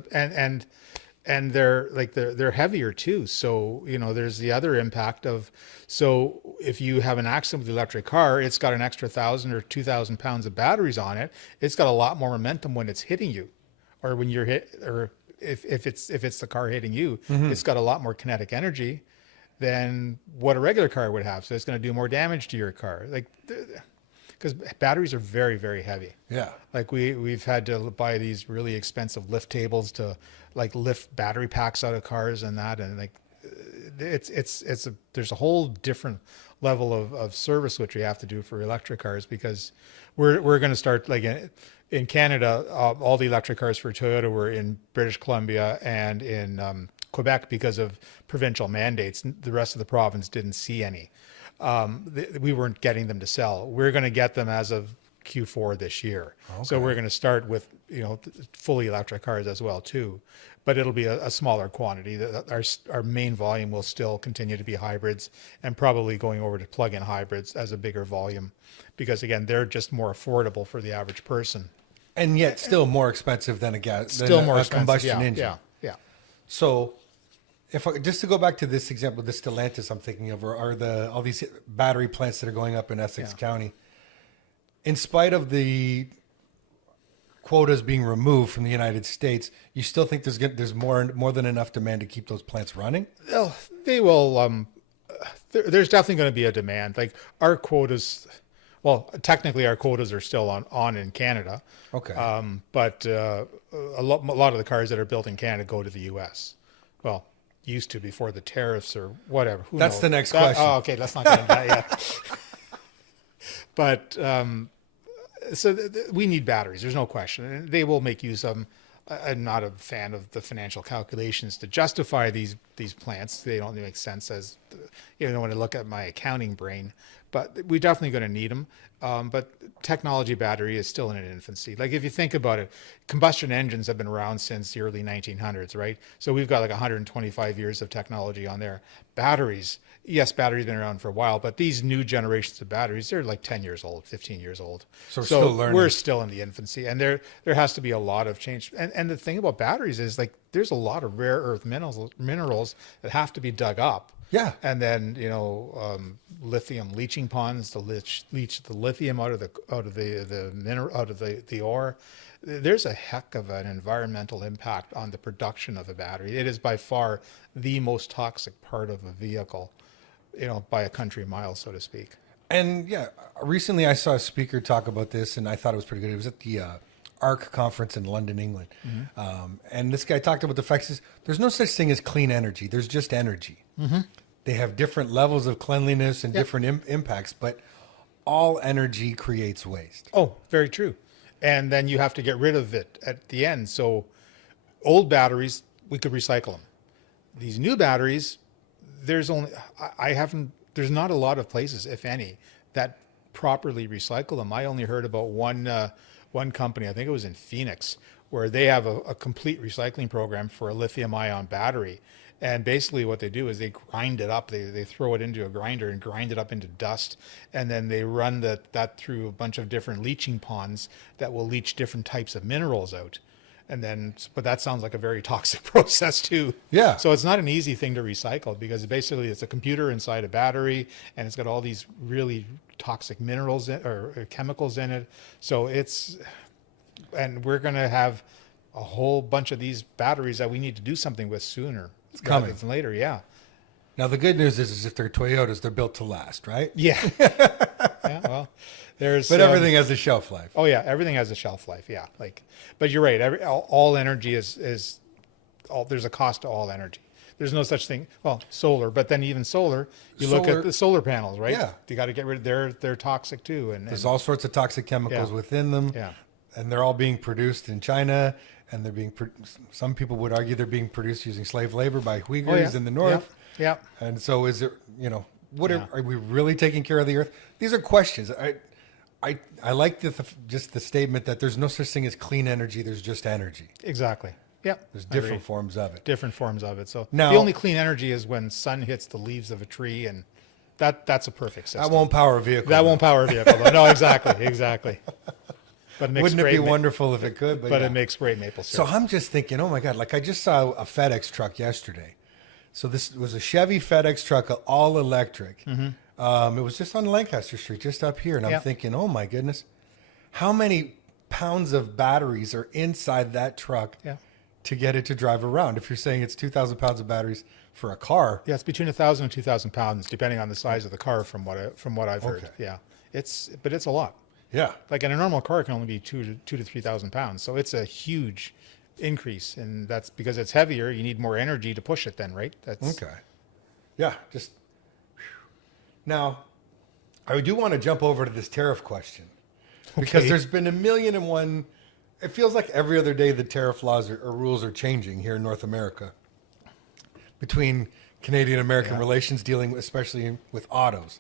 and they're heavier too. So, there's the other impact of, so if you have an accident with the electric car, it's got an extra 1,000 or 2,000 pounds of batteries on it. It's got a lot more momentum when it's hitting you, or when you're hit, or if it's the car hitting you, it's got a lot more kinetic energy than what a regular car would have. So it's going to do more damage to your car. Because batteries are very, very heavy. Yeah. Like we've had to buy these really expensive lift tables to lift battery packs out of cars and that. And there's a whole different level of service which we have to do for electric cars, because we're going to start in Canada, all the electric cars for Toyota were in British Columbia and in Quebec because of provincial mandates. The rest of the province didn't see any. We weren't getting them to sell. We're going to get them as of Q4 this year. Okay. So we're going to start with, fully electric cars as well too, but it'll be a smaller quantity. Our main volume will still continue to be hybrids, and probably going over to plug-in hybrids as a bigger volume, because again, they're just more affordable for the average person. And yet still more expensive than a combustion engine. Yeah. So just to go back to this example, the Stellantis I'm thinking of, are all these battery plants that are going up in Essex County, in spite of the quotas being removed from the United States, you still think there's more than enough demand to keep those plants running? Well, they will. There's definitely going to be a demand. Like our quotas, well, technically our quotas are still on in Canada. Okay. But a lot of the cars that are built in Canada go to the U.S. Well, used to before the tariffs or whatever. Who knows? The next question. Oh, okay. Let's not get into that yet. But so we need batteries. There's no question. And they will make use of them. I'm not a fan of the financial calculations to justify these plants. They don't make sense as, when I look at my accounting brain. But we're definitely going to need them. But technology battery is still in its infancy. Like if you think about it, combustion engines have been around since the early 1900s, right? So we've got 125 years of technology on there. Batteries, yes, batteries been around for a while, but these new generations of batteries, they're 10 years old, 15 years old. So still learning. We're still in the infancy, and there has to be a lot of change. And the thing about batteries is there's a lot of rare earth minerals that have to be dug up. Yeah. And then, lithium leaching ponds to leach the lithium out of the ore. There's a heck of an environmental impact on the production of a battery. It is by far the most toxic part of a vehicle, by a country mile, so to speak. And recently I saw a speaker talk about this, and I thought it was pretty good. It was at the ARC conference in London, England. Mm-hmm. And this guy talked about the fact is there's no such thing as clean energy. There's just energy. Mm-hmm. They have different levels of cleanliness and different impacts, but all energy creates waste. Oh, very true. And then you have to get rid of it at the end. So old batteries, we could recycle them. These new batteries, there's not a lot of places, if any, that properly recycle them. I only heard about one company, I think it was in Phoenix, where they have a complete recycling program for a lithium ion battery. And basically what they do is they grind it up. They throw it into a grinder and grind it up into dust. And then they run that through a bunch of different leaching ponds that will leach different types of minerals out. But that sounds like a very toxic process too. Yeah. So it's not an easy thing to recycle, because basically it's a computer inside a battery, and it's got all these really toxic minerals or chemicals in it. So and we're going to have a whole bunch of these batteries that we need to do something with sooner. It's coming Later, yeah. Now, the good news is if they're Toyotas, they're built to last, right? Yeah. Yeah. Well, there's. But everything has a shelf life. Oh yeah, everything has a shelf life. Yeah. But you're right. All energy is all. There's a cost to all energy. There's no such thing. Well, solar, but then even solar, you look at the solar panels, right? Yeah. You got to get rid of. They're toxic too, and There's all sorts of toxic chemicals within them. Yeah. And they're all being produced in China, and they're being. Some people would argue they're being produced using slave labor by Uyghurs in the north. Yeah. And so, is there? Are we really taking care of the earth? These are questions. I like just the statement that there's no such thing as clean energy. There's just energy. Exactly. Yeah. There's different forms of it. Different forms of it. So Now, the only clean energy is when sun hits the leaves of a tree, and that's a perfect system. That won't power a vehicle. That won't power a vehicle, though. No, exactly. But it makes Wouldn't it be wonderful if it could? But it makes great maple syrup. So I'm just thinking, oh my God, like I just saw a FedEx truck yesterday. So this was a Chevy FedEx truck, all electric. Mm-hmm. It was just on Lancaster Street, just up here. And I'm thinking, oh my goodness, how many pounds of batteries are inside that truck to get it to drive around? If you're saying it's 2,000 pounds of batteries for a car. Yeah, it's between 1,000 and 2,000 pounds, depending on the size of the car from what I've heard. Yeah, it's a lot. Yeah. Like in a normal car, it can only be 2,000 to 3,000 pounds. So it's a huge increase. And that's because it's heavier. You need more energy to push it then, right? Okay. Yeah. Just now, I do want to jump over to this tariff question because there's been 1,000,001. It feels like every other day the tariff laws or rules are changing here in North America between Canadian-American relations, dealing especially with autos.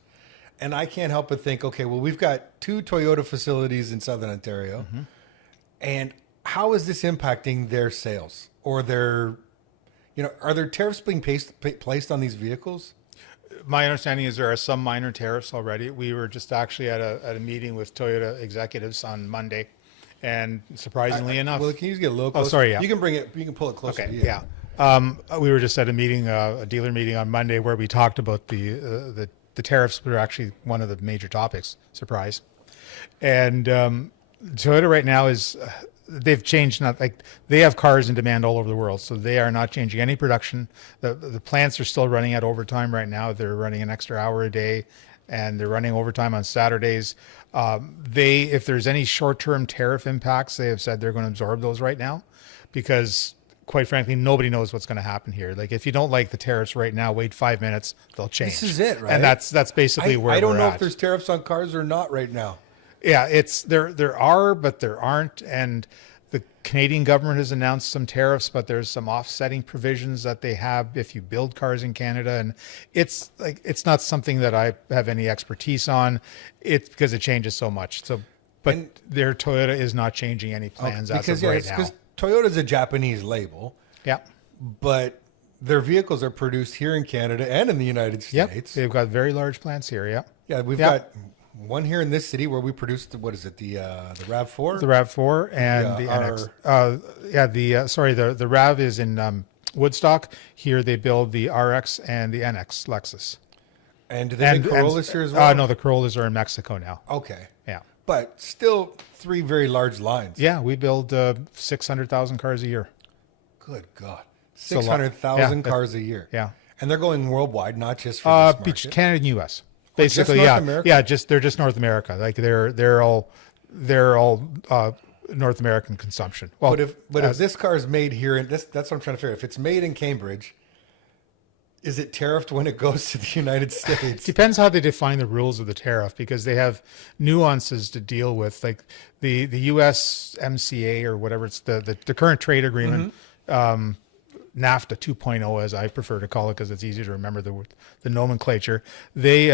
And I can't help but think, okay, well, we've got 2 Toyota facilities in Southern Ontario. Mm-hmm. And how is this impacting their sales or their, are there tariffs being placed on these vehicles? My understanding is there are some minor tariffs already. We were just actually at a meeting with Toyota executives on Monday. And surprisingly enough. Well, can you just get a little closer? Oh, sorry, yeah. You can pull it closer to you. Yeah. We were just at a meeting, a dealer meeting on Monday where we talked about the tariffs were actually one of the major topics. Surprise. And Toyota right now they've changed, they have cars in demand all over the world, so they are not changing any production. The plants are still running at overtime right now. They're running an extra hour a day, and they're running overtime on Saturdays. If there's any short-term tariff impacts, they have said they're going to absorb those right now because quite frankly, nobody knows what's going to happen here. Like if you don't like the tariffs right now, wait 5 minutes, they'll change. This is it, right? And that's basically where I don't know at. if there's tariffs on cars or not right now. Yeah, there are, but there aren't. And the Canadian government has announced some tariffs, but there's some offsetting provisions that they have if you build cars in Canada. And it's not something that I have any expertise on. It's because it changes so much. But their Toyota is not changing any plans as of right now. Because Toyota's a Japanese label. Yeah. But their vehicles are produced here in Canada and in the United States. Yep. They've got very large plants here. Yeah. Yeah, we've got one here in this city where we produced the RAV4? The RAV4 and the NX. The RAV is in Woodstock. Here they build the RX and the NX Lexus. And do they make Corollas here as well? No, the Corollas are in Mexico now. Okay. Yeah. But still 3 very large lines. Yeah, we build 600,000 cars a year. Good God. 600,000 cars a year. Yeah. And they're going worldwide, not just for this market. Canada and U.S. Basically, just North America? Yeah, they're just North America. Like they're all North American consumption. Well, but if this car is made here, and that's what I'm trying to figure out. If it's made in Cambridge, is it tariffed when it goes to the United States? Depends how they define the rules of the tariff, because they have nuances to deal with, like the USMCA or whatever it's the current trade agreement. Mm-hmm. NAFTA 2.0, as I prefer to call it, because it's easy to remember the nomenclature. They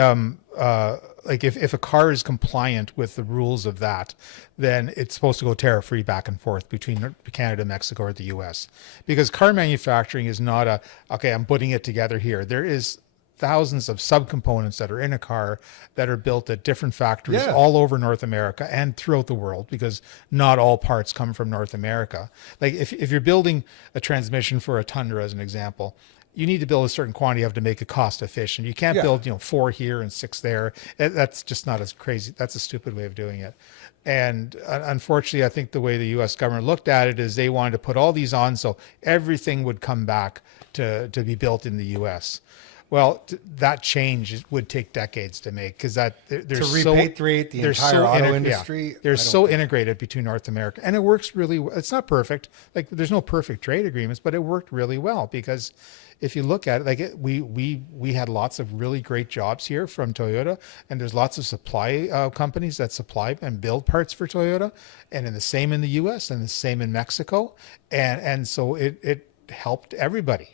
like if a car is compliant with the rules of that, then it's supposed to go tariff free back and forth between Canada, Mexico, or the U.S. Because car manufacturing is not I'm putting it together here. There is thousands of subcomponents that are in a car that are built at different factories all over North America and throughout the world, because not all parts come from North America. Like if you're building a transmission for a Tundra, as an example, you need to build a certain quantity of to make it cost efficient. You can't build 4 here and 6 there. That's just not as crazy. That's a stupid way of doing it. And unfortunately, I think the way the U.S. government looked at it is they wanted to put all these on so everything would come back to be built in the U.S. Well, that change would take decades to make because they're To so, repatriate the they're entire so auto yeah, industry, they're I don't so think- integrated between North America, and it works really. It's not perfect. Like there's no perfect trade agreements, but it worked really well because if you look at it, we had lots of really great jobs here from Toyota, and there's lots of supply companies that supply and build parts for Toyota, and in the same in the U.S. and the same in Mexico, and so it helped everybody.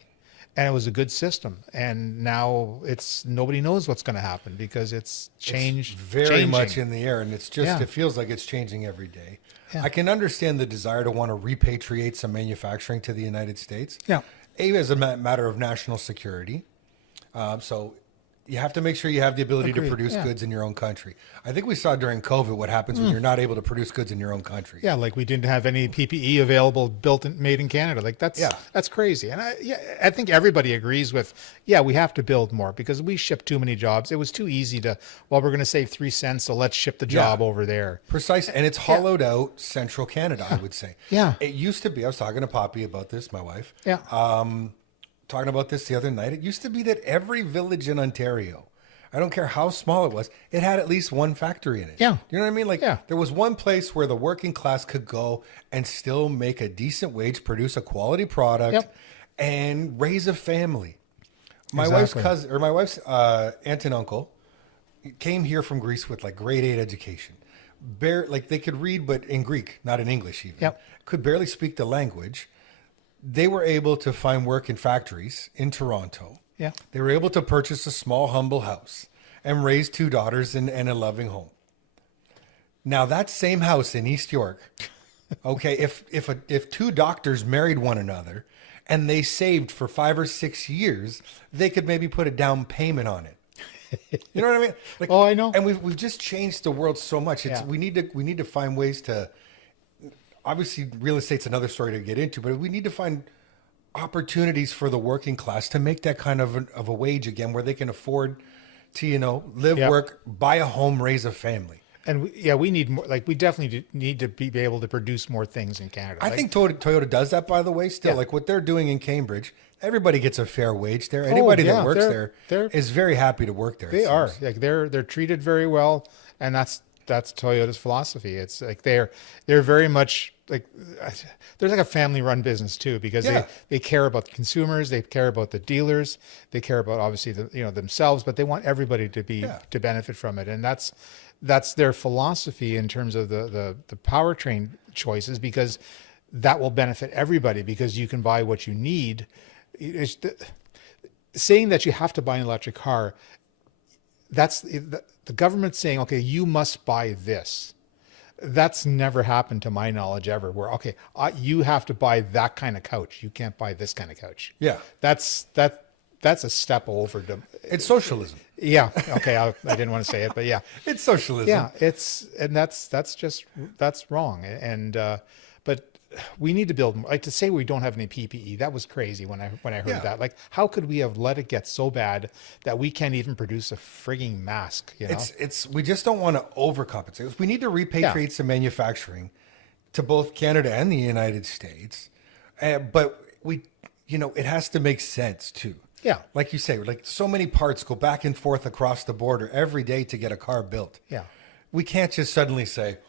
And it was a good system. And now nobody knows what's going to happen because it's changed. Very much in the air, and it's just Yeah. it feels like it's changing every day. Yeah. I can understand the desire to want to repatriate some manufacturing to the United States. Yeah. As a matter of national security. So you have to make sure you have the ability Agreed. to produce Yeah. goods in your own country. I think we saw during COVID what happens when you're not able to produce goods in your own country. Yeah, like we didn't have any PPE available made in Canada. Like that's crazy. And I think everybody agrees with, we have to build more because we ship too many jobs. It was too easy to, we're going to save 3 cents, so let's ship the job over there. Precise. And it's hollowed out central Canada, I would say. Yeah. It used to be, I was talking to Poppy about this, my wife. Yeah. Talking about this the other night. It used to be that every village in Ontario, I don't care how small it was, it had at least one factory in it. Yeah. You know what I mean? Like Yeah. there was one place where the working class could go and still make a decent wage, produce a quality product, Yep. and raise a family. My Exactly. my wife's aunt and uncle came here from Greece with like grade 8 education. Like they could read, but in Greek, not in English even. Yep. Could barely speak the language. They were able to find work in factories in Toronto. Yeah. They were able to purchase a small, humble house and raise 2 daughters and a loving home. Now that same house in East York, okay, if 2 doctors married one another and they saved for 5 or 6 years, they could maybe put a down payment on it. You know what I mean? Like, Oh, I know. And we've just changed the world so much. Yeah. We need to find ways to. Obviously, real estate's another story to get into, but we need to find opportunities for the working class to make that kind of a wage again, where they can afford to live, Yep. work, buy a home, raise a family. And we need more, like we definitely need to be able to produce more things in Canada. I Like, think Toyota does that, by the way. Still, Yeah. like what they're doing in Cambridge, everybody gets a fair wage there. Anybody that yeah, works they're- there is very happy to work there. it they are seems. like they're treated very well, and that's Toyota's philosophy. It's like they're very much like they're like a family run business too, because Yeah. they care about the consumers, they care about the dealers, they care about obviously themselves, but they want everybody to benefit from it, and that's their philosophy in terms of the powertrain choices, because that will benefit everybody because you can buy what you need. Saying that you have to buy an electric car, that's the government saying, okay, you must buy this. That's never happened to my knowledge ever, where, okay, you have to buy that kind of couch. You can't buy this kind of couch. Yeah. That's a step over to, It's socialism. yeah. Okay. I didn't want to say it, but yeah. It's socialism. Yeah. That's wrong. But we need to build more. Like, to say we don't have any PPE, that was crazy when I heard Yeah. that. Like, how could we have let it get so bad that we can't even produce a frigging mask? We just don't want to overcompensate. We need to repatriate some manufacturing to both Canada and the United States, but it has to make sense too. Yeah. Like you say, like so many parts go back and forth across the border every day to get a car built. Yeah. We can't just suddenly say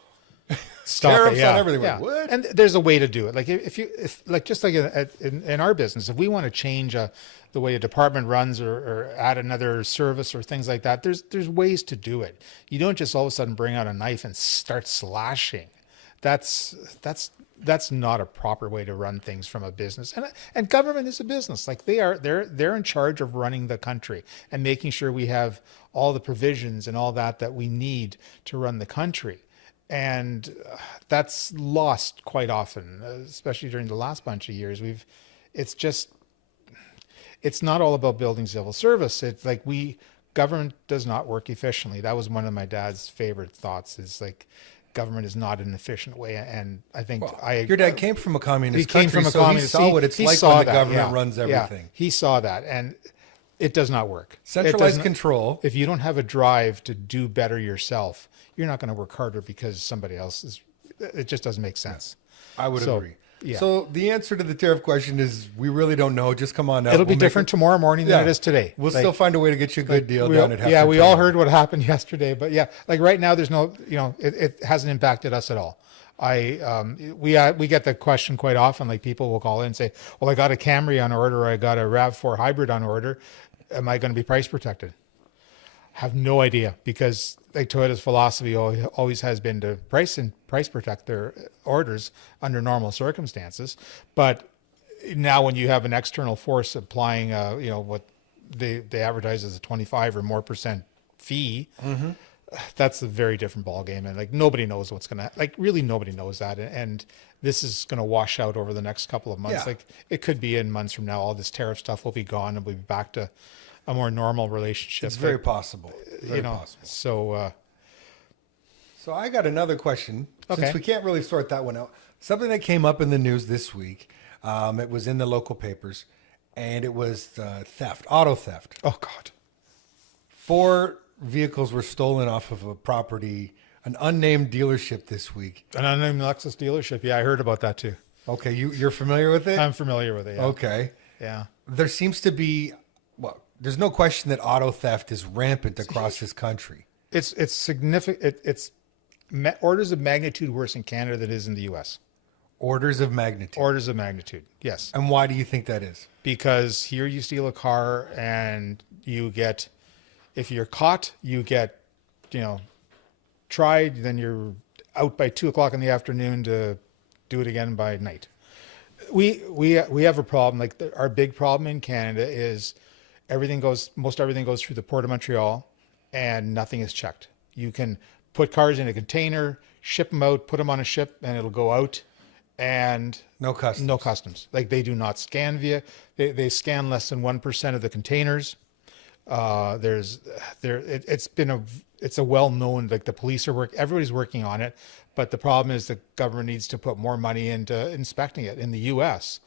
Stop tariffs it, yeah, on everything. yeah. What? And there's a way to do it. Like if like just like in our business, if we want to change the way a department runs or add another service or things like that, there's ways to do it. You don't just all of a sudden bring out a knife and start slashing. That's not a proper way to run things from a business. And government is a business. Like they're in charge of running the country and making sure we have all the provisions and all that we need to run the country. And that's lost quite often, especially during the last bunch of years. It's not all about building civil service. It's like government does not work efficiently. That was one of my dad's favorite thoughts, is like, government is not an efficient way. And I think Your dad came from a communist he came country, from a so communist. he saw what it's like when the government runs everything. Yeah, he saw that, and it does not work. Centralized control. If you don't have a drive to do better yourself, you're not going to work harder because somebody else is. It just doesn't make sense. I would agree. Yeah. So the answer to the tariff question is we really don't know. Just come on out. It'll be We'll make different tomorrow morning than it is today. We'll Like, still find a way to get you a good deal down at Heffner yeah, we all Toyota. heard what happened yesterday, but yeah, like right now, there's no, it hasn't impacted us at all. We get the question quite often. Like people will call in and say, "Well, I got a Camry on order, or I got a Rav4 hybrid on order. Am I going to be price protected?" Have no idea, because like Toyota's philosophy always has been to price protect their orders under normal circumstances. But now when you have an external force applying, what they advertise as a 25 or more % fee, that's a very different ballgame. And like nobody knows what's going to, like really nobody knows that. And this is going to wash out over the next couple of months. Yeah. Like it could be in months from now, all this tariff stuff will be gone and we'll be back to a more normal relationship. It's very possible. Very possible. So I got another question. Okay. Since we can't really sort that one out. Something that came up in the news this week. It was in the local papers, and it was theft, auto theft. oh God. 4 vehicles were stolen off of a property, an unnamed dealership this week. An unnamed Lexus dealership. Yeah, I heard about that too. Okay, you're familiar with it? I'm familiar with it. Yeah. Okay. Yeah. There seems to be, well, there's no question that auto theft is rampant across this country. It's significant. It's orders of magnitude worse in Canada than it is in the U.S. Orders of magnitude. Orders of magnitude. Yes. And why do you think that is? Because here you steal a car and you get, if you're caught, you get, tried, then you're out by 2:00 in the afternoon to do it again by night. We have a problem. Like our big problem in Canada is most everything goes through the Port of Montreal and nothing is checked. You can put cars in a container, ship them out, put them on a ship, and it'll go out. And No customs. No customs. Like they do not scan they scan less than 1% of the containers. It's a well-known, like the police everybody's working on it, but the problem is the government needs to put more money into inspecting it. In the US,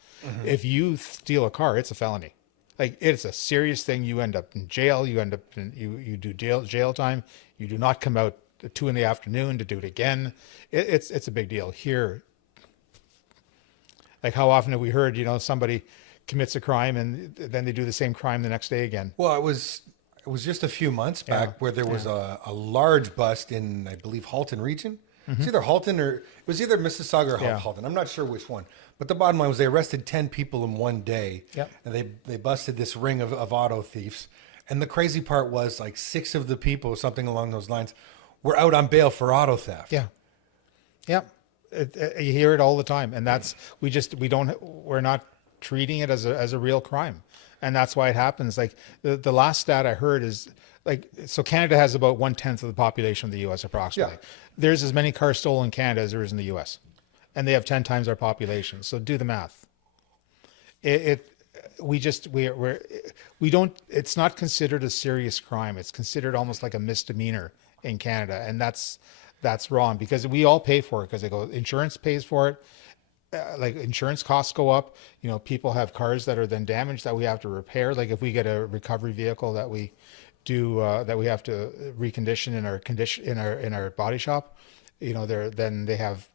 if you steal a car, it's a felony. Like it's a serious thing. You end up in jail. You end up you do jail time. You do not come out at 2 PM to do it again. It's a big deal here. Like how often have we heard, somebody commits a crime and then they do the same crime the next day again? Well, it was just a few months back where there was a large bust in, I believe, Halton region. It's either Halton or it was either Mississauga or Halton. I'm not sure which one. But the bottom line was they arrested 10 people in one day. Yep. And they busted this ring of auto thieves. And the crazy part was like 6 of the people, something along those lines, were out on bail for auto theft. Yeah. Yeah. You hear it all the time. And that's, we're not treating it as a real crime. And that's why it happens. Like the last stat I heard is so Canada has about 1/10 of the population of the US approximately. Yeah. There's as many cars stolen in Canada as there is in the US. And they have 10 times our population. So do the math. It's not considered a serious crime. It's considered almost like a misdemeanor in Canada. And that's wrong because we all pay for it because insurance pays for it. Like insurance costs go up, people have cars that are then damaged that we have to repair. Like if we get a recovery vehicle that we do, that we have to recondition in our body shop, then they have,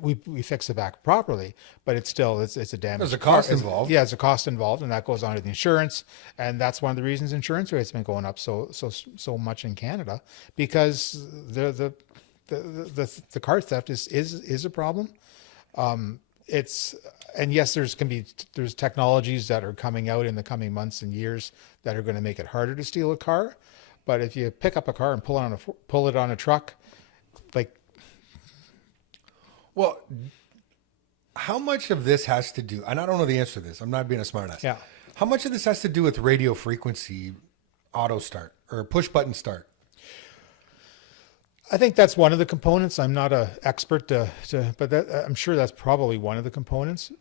we fix it back properly, but it's still, it's a damage. There's a cost involved. Yeah, there's a cost involved and that goes on to the insurance. And that's one of the reasons insurance rates have been going up so much in Canada because the car theft is a problem. And yes, there's technologies that are coming out in the coming months and years that are going to make it harder to steal a car. But if you pick up a car and pull it on a truck, well, how much of this has to do, and I don't know the answer to this, I'm not being a smart ass. Yeah. How much of this has to do with radio frequency auto start or push button start? I think that's one of the components. I'm not an expert but I'm sure that's probably one of the components.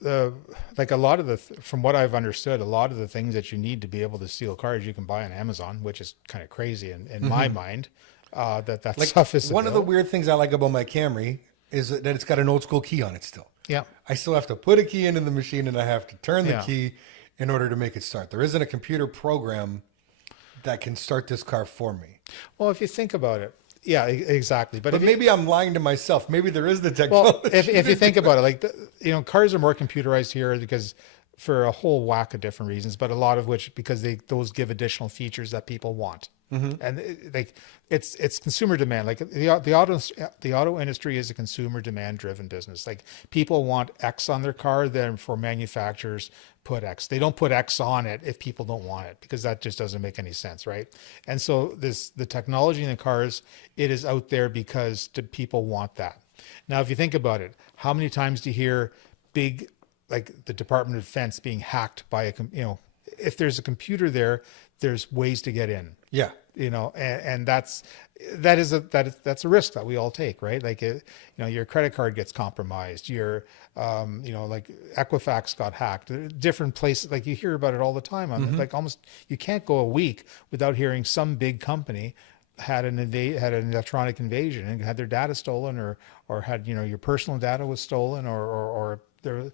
Like a lot of from what I've understood, a lot of the things that you need to be able to steal cars you can buy on Amazon, which is kind of crazy in my mind. That Like stuff is one of the weird things I like about my Camry is that it's got an old school key on it still. Yeah. I still have to put a key into the machine and I have to turn the Yeah. key in order to make it start. There isn't a computer program that can start this car for me. Well, if you think about it, exactly. But But maybe I'm lying to myself. Maybe there is the well, technology. if you think about it, like cars are more computerized here because for a whole whack of different reasons, but a lot of which because those give additional features that people want, and it's consumer demand. Like the auto industry is a consumer demand driven business. Like people want X on their car, then for manufacturers put X. They don't put X on it if people don't want it because that just doesn't make any sense, right? And so the technology in the cars, it is out there because people want that. Now, if you think about it, how many times do you hear big, like the Department of Defense being hacked by if there's a computer there, there's ways to get in. Yeah. And that's a risk that we all take, right? Like, your credit card gets compromised, like Equifax got hacked, different places, like you hear about it all the time. Like almost, you can't go a week without hearing some big company had an electronic invasion and had their data stolen or had, your personal data was stolen or their.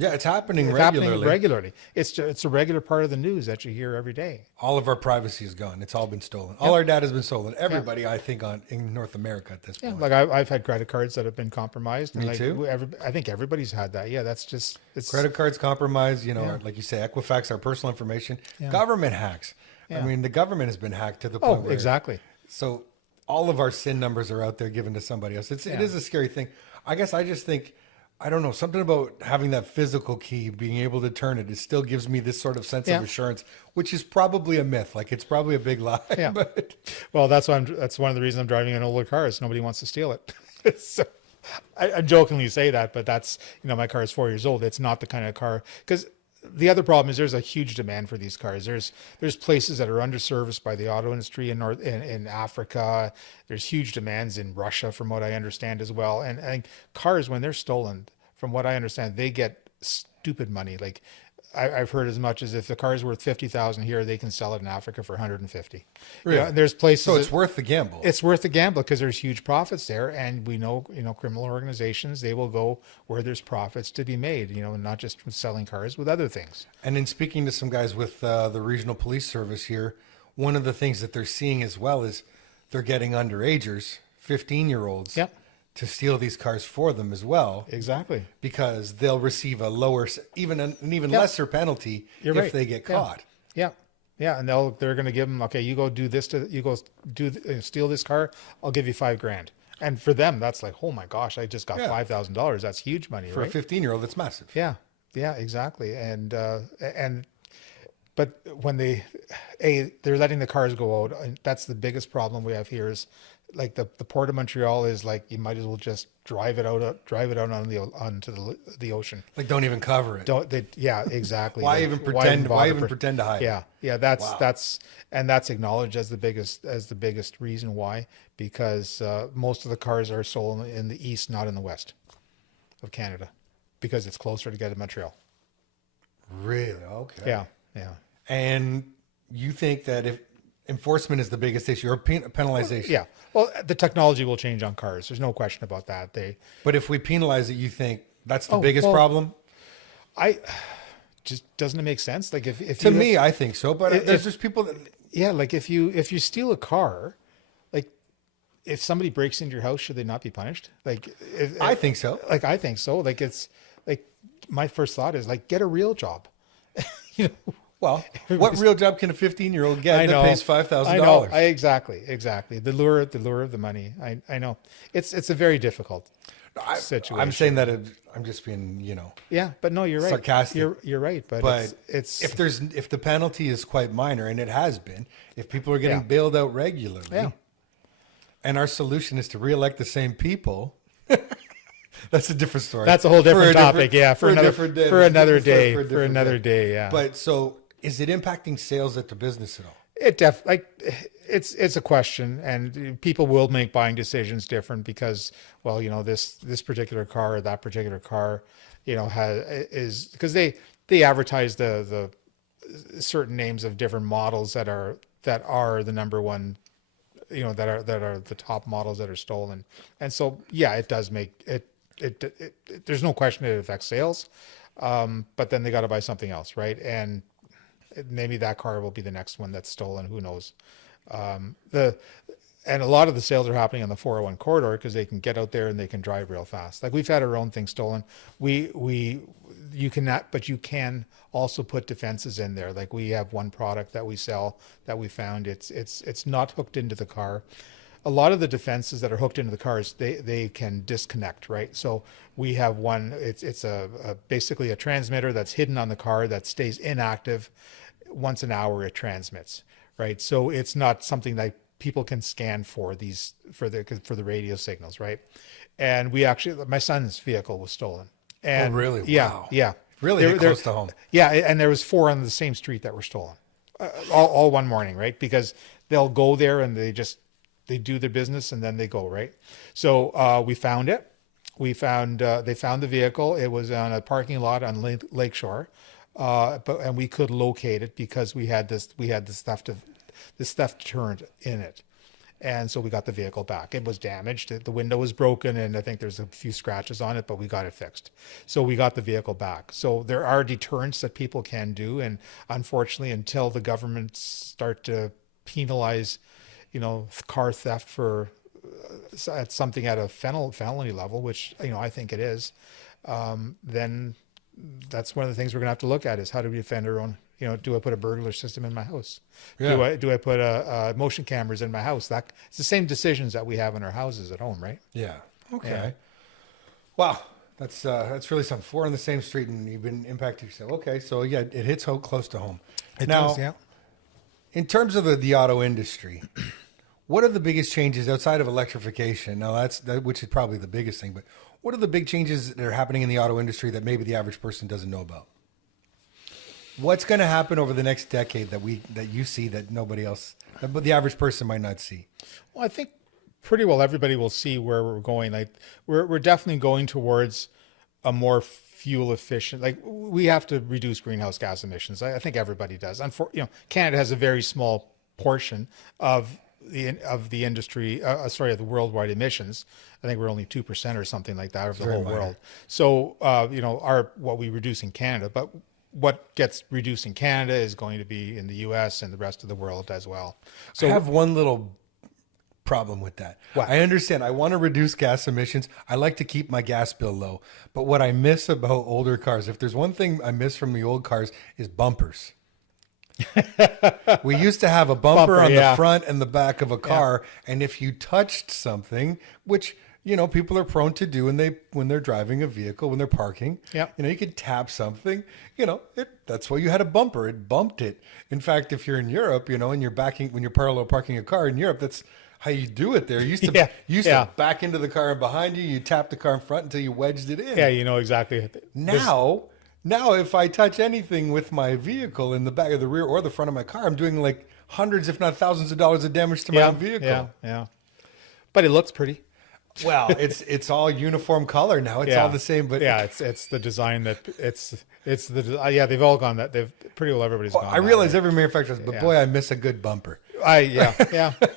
Yeah, it's happening regularly. It's a regular part of the news that you hear every day. All of our privacy is gone. It's all been stolen. All our data has been stolen. Everybody, I think, in North America at this point. Yeah, like I've had credit cards that have been compromised. And Me too. I think everybody's had that. Yeah, it's Credit cards compromised. Like you say, Equifax, our personal information. Yeah. Government hacks. Yeah. I mean, the government has been hacked to the point where exactly. So all of our SIN numbers are out there given to somebody else. It is a scary thing. I guess I just think. I don't know, something about having that physical key, being able to turn it, it still gives me this sort of sense of assurance, which is probably a myth. Like it's probably a big lie. Yeah. But well, that's one of the reasons I'm driving an older car is nobody wants to steal it. So I jokingly say that, but that's, my car is 4 years old. It's not the kind of car, because the other problem is there's a huge demand for these cars. There's places that are underserviced by the auto industry in Africa. There's huge demands in Russia, from what I understand as well. And cars, when they're stolen, from what I understand, they get stupid money. Like I've heard as much as if the car is worth 50,000 here, they can sell it in Africa for 150. Really? And there's places. So it's worth the gamble. It's worth the gamble because there's huge profits there, and we know, criminal organizations, they will go where there's profits to be made. Not just from selling cars, with other things. And in speaking to some guys with the regional police service here, one of the things that they're seeing as well is they're getting underagers, 15-year-olds. Yep. To steal these cars for them as well. Exactly. Because they'll receive a lower, an even lesser penalty if they get caught. Yeah. Yeah. And they're going to give them, okay, you go do this steal this car. I'll give you $5,000. And for them, that's like, oh my gosh, I just got $5,000. That's huge money, for right? a 15-year-old. That's massive. Yeah. Yeah, exactly. But when they're letting the cars go out, and that's the biggest problem we have here is, like the Port of Montreal is like, you might as well just drive it out onto the ocean. Like, don't even cover it. Yeah, exactly. Why even pretend to hide? Yeah. That's acknowledged as the biggest reason why, because most of the cars are sold in the east, not in the west of Canada, because it's closer to get to Montreal. Really? Okay. Yeah. And you think that if enforcement is the biggest issue, or penalization? Yeah. Well, the technology will change on cars. There's no question about that. But if we penalize it, you think that's the biggest problem? Doesn't it make sense? Like if to me, I think so. But there's just people that. Yeah, like if you steal a car, like if somebody breaks into your house, should they not be punished? Like I think so. Like I think so. Like it's like my first thought is like, get a real job. Well, what real job can a 15-year-old get that pays $5,000? I know. Exactly. The lure of the money. I know. It's a very difficult situation. I'm saying that I'm just being, Yeah, but no, you're right. Sarcastic. You're right. But it's if the penalty is quite minor, and it has been, if people are getting bailed out regularly, and our solution is to reelect the same people. That's a different story. That's a whole different topic. For another day. Yeah. But so, is it impacting sales at the business at all? It's a question, and people will make buying decisions different because, well, this particular car or that particular car, is because they advertise the certain names of different models that are the number one, that are the top models that are stolen, and so it does make it. There's no question it affects sales, but then they got to buy something else, right? And maybe that car will be the next one that's stolen. Who knows? and a lot of the sales are happening on the 401 corridor because they can get out there and they can drive real fast. Like we've had our own thing stolen. You cannot, but you can also put defenses in there. Like we have one product that we sell that we found it's not hooked into the car. A lot of the defenses that are hooked into the cars, they can disconnect, right? So we have one, it's basically a transmitter that's hidden on the car that stays inactive. Once an hour it transmits, right? So it's not something that people can scan for the radio signals, right? And we actually, my son's vehicle was stolen. And really? Yeah, Wow. yeah. Really hit close to home. Yeah, and there was 4 on the same street that were stolen, all one morning, right? Because they'll go there and they do their business and then they go, right? So we found it. They found the vehicle. It was on a parking lot on Lakeshore, and we could locate it because we had this theft deterrent in it. And so we got the vehicle back. It was damaged. The window was broken, and I think there's a few scratches on it, but we got it fixed. So we got the vehicle back. So there are deterrents that people can do. And unfortunately, until the governments start to penalize, car theft for something at a felony level, which, I think it is, then that's one of the things we're going to have to look at is how do we defend our own. Do I put a burglar system in my house? Yeah. Do I put a motion cameras in my house? It's the same decisions that we have in our houses at home, right? Yeah. Okay. Yeah. Wow. That's really something. 4 on the same street and you've been impacted yourself. Okay. So yeah, it hits close to home. It does, yeah. In terms of the auto industry, what are the biggest changes outside of electrification? Now which is probably the biggest thing, but what are the big changes that are happening in the auto industry that maybe the average person doesn't know about? What's going to happen over the next decade that you see that nobody else, but the average person might not see? Well, I think pretty well everybody will see where we're going. Like we're definitely going towards a more fuel efficient. Like we have to reduce greenhouse gas emissions. I think everybody does. Canada has a very small portion of the industry. Of the worldwide emissions. I think we're only 2% or something like that of the whole world. So what we reduce in Canada, but what gets reduced in Canada is going to be in the U.S. and the rest of the world as well. So I have one little problem with that. What? I understand. I want to reduce gas emissions. I like to keep my gas bill low. But what I miss about older cars, if there's one thing I miss from the old cars, is bumpers. We used to have a bumper on the front and the back of a car. Yeah. And if you touched something, which people are prone to do when they're driving a vehicle, when they're parking. Yeah. You could tap something. That's why you had a bumper. It bumped it. In fact, if you're in Europe, and you're when you're parallel parking a car in Europe, that's how you do it there. You used to back into the car and behind you. You tap the car in front until you wedged it in. Yeah, exactly. Now, if I touch anything with my vehicle in the back of the rear or the front of my car, I'm doing like hundreds, if not thousands of dollars of damage to my own vehicle. Yeah. But it looks pretty. Well, it's all uniform color now. It's all the same, but it's the design that they've all gone that they've pretty well everybody's gone. I realize every manufacturer, but boy, I miss a good bumper.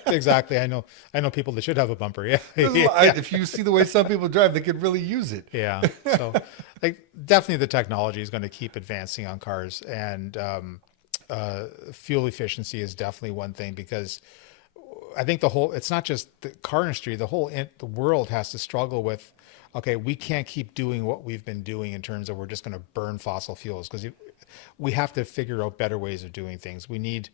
Exactly. I know people that should have a bumper. Yeah. If you see the way some people drive, they could really use it. Yeah. So, definitely the technology is going to keep advancing on cars, and fuel efficiency is definitely one thing because I think it's not just the car industry, the world has to struggle with, okay, we can't keep doing what we've been doing in terms of we're just going to burn fossil fuels because we have to figure out better ways of doing things. We need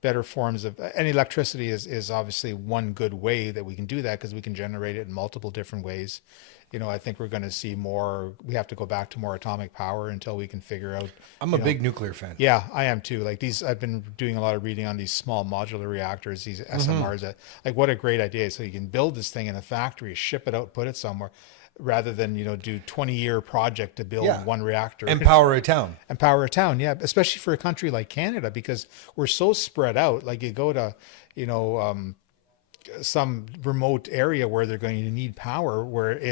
better forms of, and electricity is obviously one good way that we can do that because we can generate it in multiple different ways. I think we're going to see we have to go back to more atomic power until we can figure out. I'm a big nuclear fan. Yeah, I am too. I've been doing a lot of reading on these small modular reactors, these SMRs what a great idea. So you can build this thing in a factory, ship it out, put it somewhere rather than, do 20-year project to build one reactor. And power a town. Yeah. Especially for a country like Canada, because we're so spread out. Like you go to, some remote area where they're going to need power where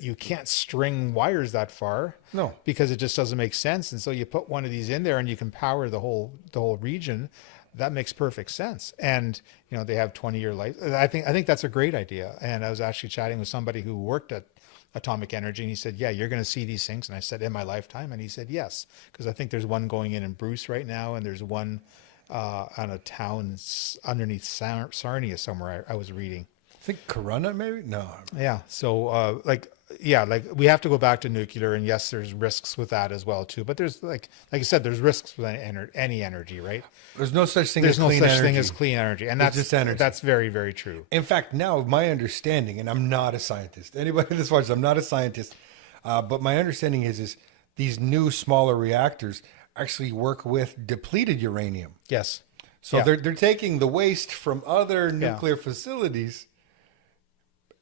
you can't string wires that far. No, because it just doesn't make sense. And so you put one of these in there and you can power the whole region. That makes perfect sense. And, they have 20-year life. I think that's a great idea. And I was actually chatting with somebody who worked at Atomic Energy and he said, yeah, you're going to see these things. And I said, in my lifetime? And he said, yes, because I think there's one going in Bruce right now. And there's one on a town underneath Sarnia somewhere. I was reading. I think Corona, maybe? No. Yeah. So, like we have to go back to nuclear, and yes, there's risks with that as well too. But there's like you said, there's risks with any energy, right? There's no such thing There's as no clean such energy. thing as clean energy, and It's just energy. that's very, very true. In fact, now my understanding, and I'm not a scientist. Anybody that's watches, I'm not a scientist, but my understanding is these new smaller reactors actually work with depleted uranium. Yes. So Yeah. they're taking the waste from other nuclear facilities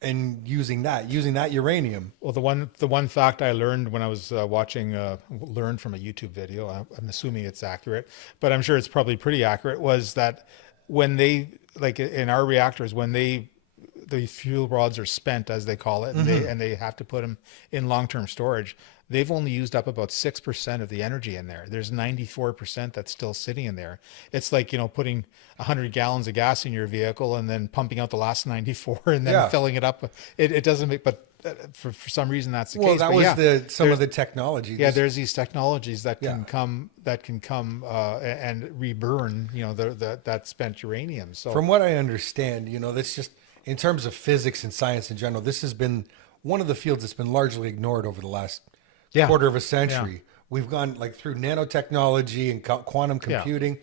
and using that uranium. Well, the one fact I learned when I was learned from a YouTube video, I'm assuming it's accurate, but I'm sure it's probably pretty accurate, was that when they, like in our reactors, when the fuel rods are spent, as they call it, and they have to put them in long-term storage, they've only used up about 6% of the energy in there. There's 94% that's still sitting in there. It's like, putting 100 gallons of gas in your vehicle and then pumping out the last 94 and then filling it up. It doesn't make, but for some reason that's the case. Well, that But was some of the technology. yeah, there's these technologies that can come and reburn, that spent uranium. So From what I understand, that's just in terms of physics and science in general, this has been one of the fields that's been largely ignored over the last quarter of a century. We've gone like through nanotechnology and quantum computing.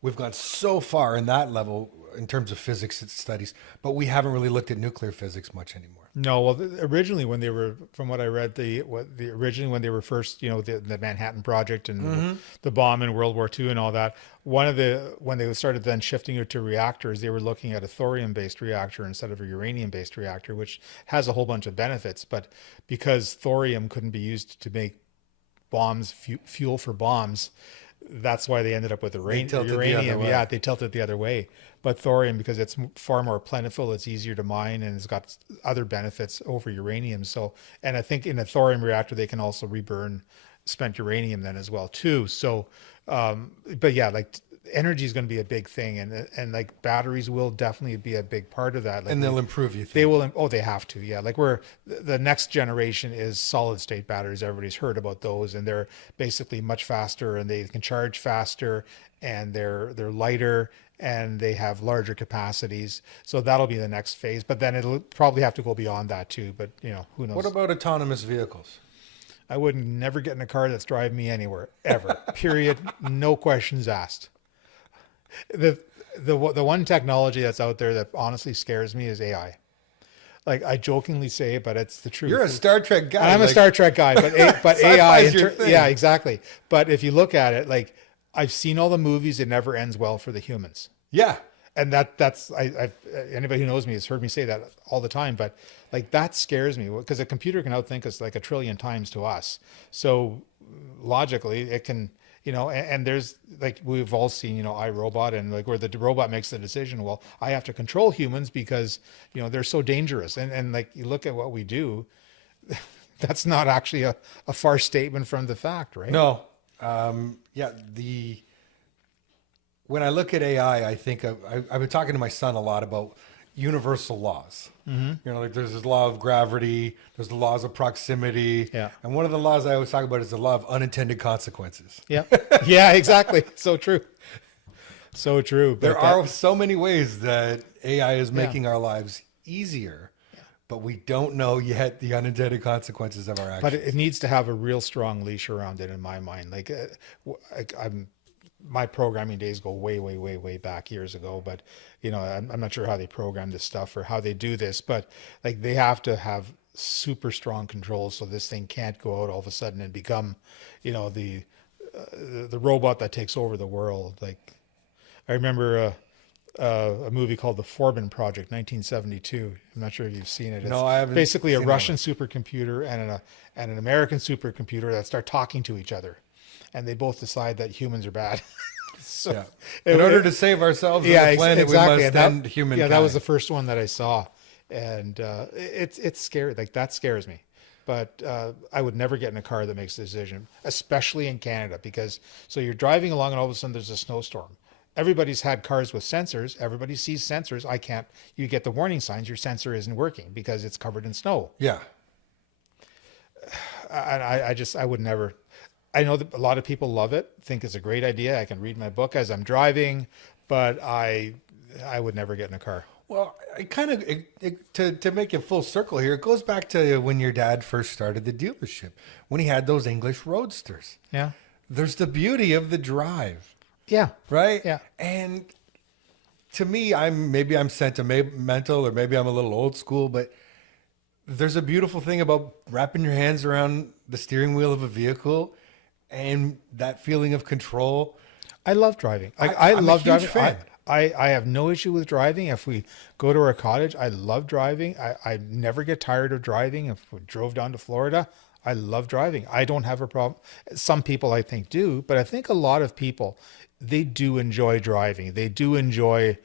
We've gone so far in that level in terms of physics studies, but we haven't really looked at nuclear physics much anymore. No, well, originally when they were, from what I read, originally when they were first, the Manhattan Project and the bomb in World War II and all that, when they started then shifting it to reactors, they were looking at a thorium-based reactor instead of a uranium-based reactor, which has a whole bunch of benefits. But because thorium couldn't be used to make bombs, fuel for bombs, that's why they ended up with uranium. Yeah, they tilted the other way. But thorium, because it's far more plentiful, it's easier to mine, and it's got other benefits over uranium. So, and I think in a thorium reactor, they can also reburn spent uranium then as well too. So, but yeah, like energy is going to be a big thing, and like batteries will definitely be a big part of that. Like And they'll improve, you think? They will. Oh, they have to. Yeah. Like the next generation is solid state batteries. Everybody's heard about those, and they're basically much faster, and they can charge faster, and they're lighter, and they have larger capacities. So that'll be the next phase. But then it'll probably have to go beyond that too. But who knows? What about autonomous vehicles? I would never get in a car that's driving me anywhere ever. Period. No questions asked. The one technology that's out there that honestly scares me is AI. Like I jokingly say, but it's the truth. You're a Star Trek guy. I'm a Star Trek guy, but AI, Sci-fi's your thing. yeah, exactly. But if you look at it, like I've seen all the movies, it never ends well for the humans. Yeah. And that's anybody who knows me has heard me say that all the time. But like that scares me because a computer can outthink us like a trillion times to us. So logically, it can. And there's like we've all seen, iRobot, and like where the robot makes the decision. Well, I have to control humans because they're so dangerous. And like you look at what we do, that's not actually a far statement from the fact, right? No. When I look at AI, I think I've been talking to my son a lot about universal laws. Like there's this law of gravity, there's the laws of proximity. Yeah. And one of the laws I always talk about is the law of unintended consequences. Yeah. Yeah, exactly. So true. So true. But There are so many ways that AI is making our lives easier, but we don't know yet the unintended consequences of our actions. But it needs to have a real strong leash around it in my mind. Like my programming days go way, way, way, way back years ago, but I'm not sure how they program this stuff or how they do this, but like they have to have super strong controls so this thing can't go out all of a sudden and become, the robot that takes over the world. Like I remember a movie called The Forbin Project, 1972. I'm not sure if you've seen it. It's No, I haven't basically a seen Russian supercomputer and an American supercomputer that start talking to each other, and they both decide that humans are bad. So in order to save ourselves on the planet, exactly. we must end humankind. Yeah, that was the first one that I saw, and it's scary. Like that scares me. But I would never get in a car that makes a decision, especially in Canada, because so you're driving along and all of a sudden there's a snowstorm. Everybody's had cars with sensors. Everybody sees sensors. You get the warning signs. Your sensor isn't working because it's covered in snow. Yeah. And I would never. I know that a lot of people love it, think it's a great idea. I can read my book as I'm driving, but I would never get in a car. Well, to make it full circle here, it goes back to when your dad first started the dealership, when he had those English Roadsters. Yeah. There's the beauty of the drive, Yeah. right? Yeah. And to me, maybe I'm sentimental, or maybe I'm a little old school, but there's a beautiful thing about wrapping your hands around the steering wheel of a vehicle and that feeling of control. I love driving. I I'm love a huge driving. fan. I have no issue with driving. If we go to our cottage, I love driving. I never get tired of driving. If we drove down to Florida, I love driving. I don't have a problem. Some people I think do, but I think a lot of people, they do enjoy driving. They do enjoy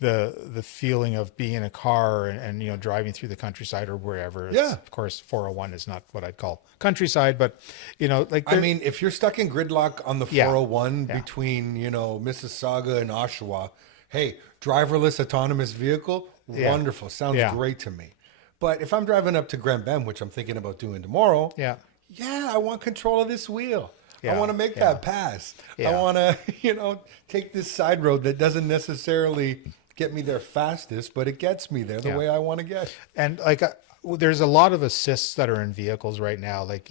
the feeling of being in a car and you know, driving through the countryside or wherever. Yeah. Of course, 401 is not what I'd call countryside, but you know, like I mean, if you're stuck in gridlock on the Yeah. 401 Yeah. between, Mississauga and Oshawa, hey, driverless autonomous vehicle, Yeah. wonderful. Sounds Yeah. great to me. But if I'm driving up to Grand Bend, which I'm thinking about doing tomorrow, yeah. I want control of this wheel. I Yeah, want to make yeah. that pass. I Yeah. want to, take this side road that doesn't necessarily get me there fastest, but it gets me there the Yeah. way I want to get. And like, there's a lot of assists that are in vehicles right now, like,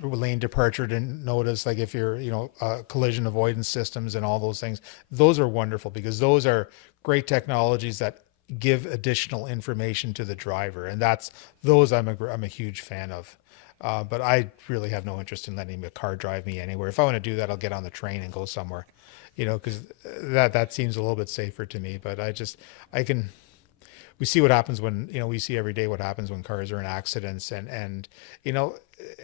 lane departure didn't notice, like if you're, collision avoidance systems and all those things, those are wonderful because those are great technologies that give additional information to the driver. And those I'm a huge fan of. But I really have no interest in letting a car drive me anywhere. If I want to do that, I'll get on the train and go somewhere, because that seems a little bit safer to me. But we see what happens when, we see every day what happens when cars are in accidents and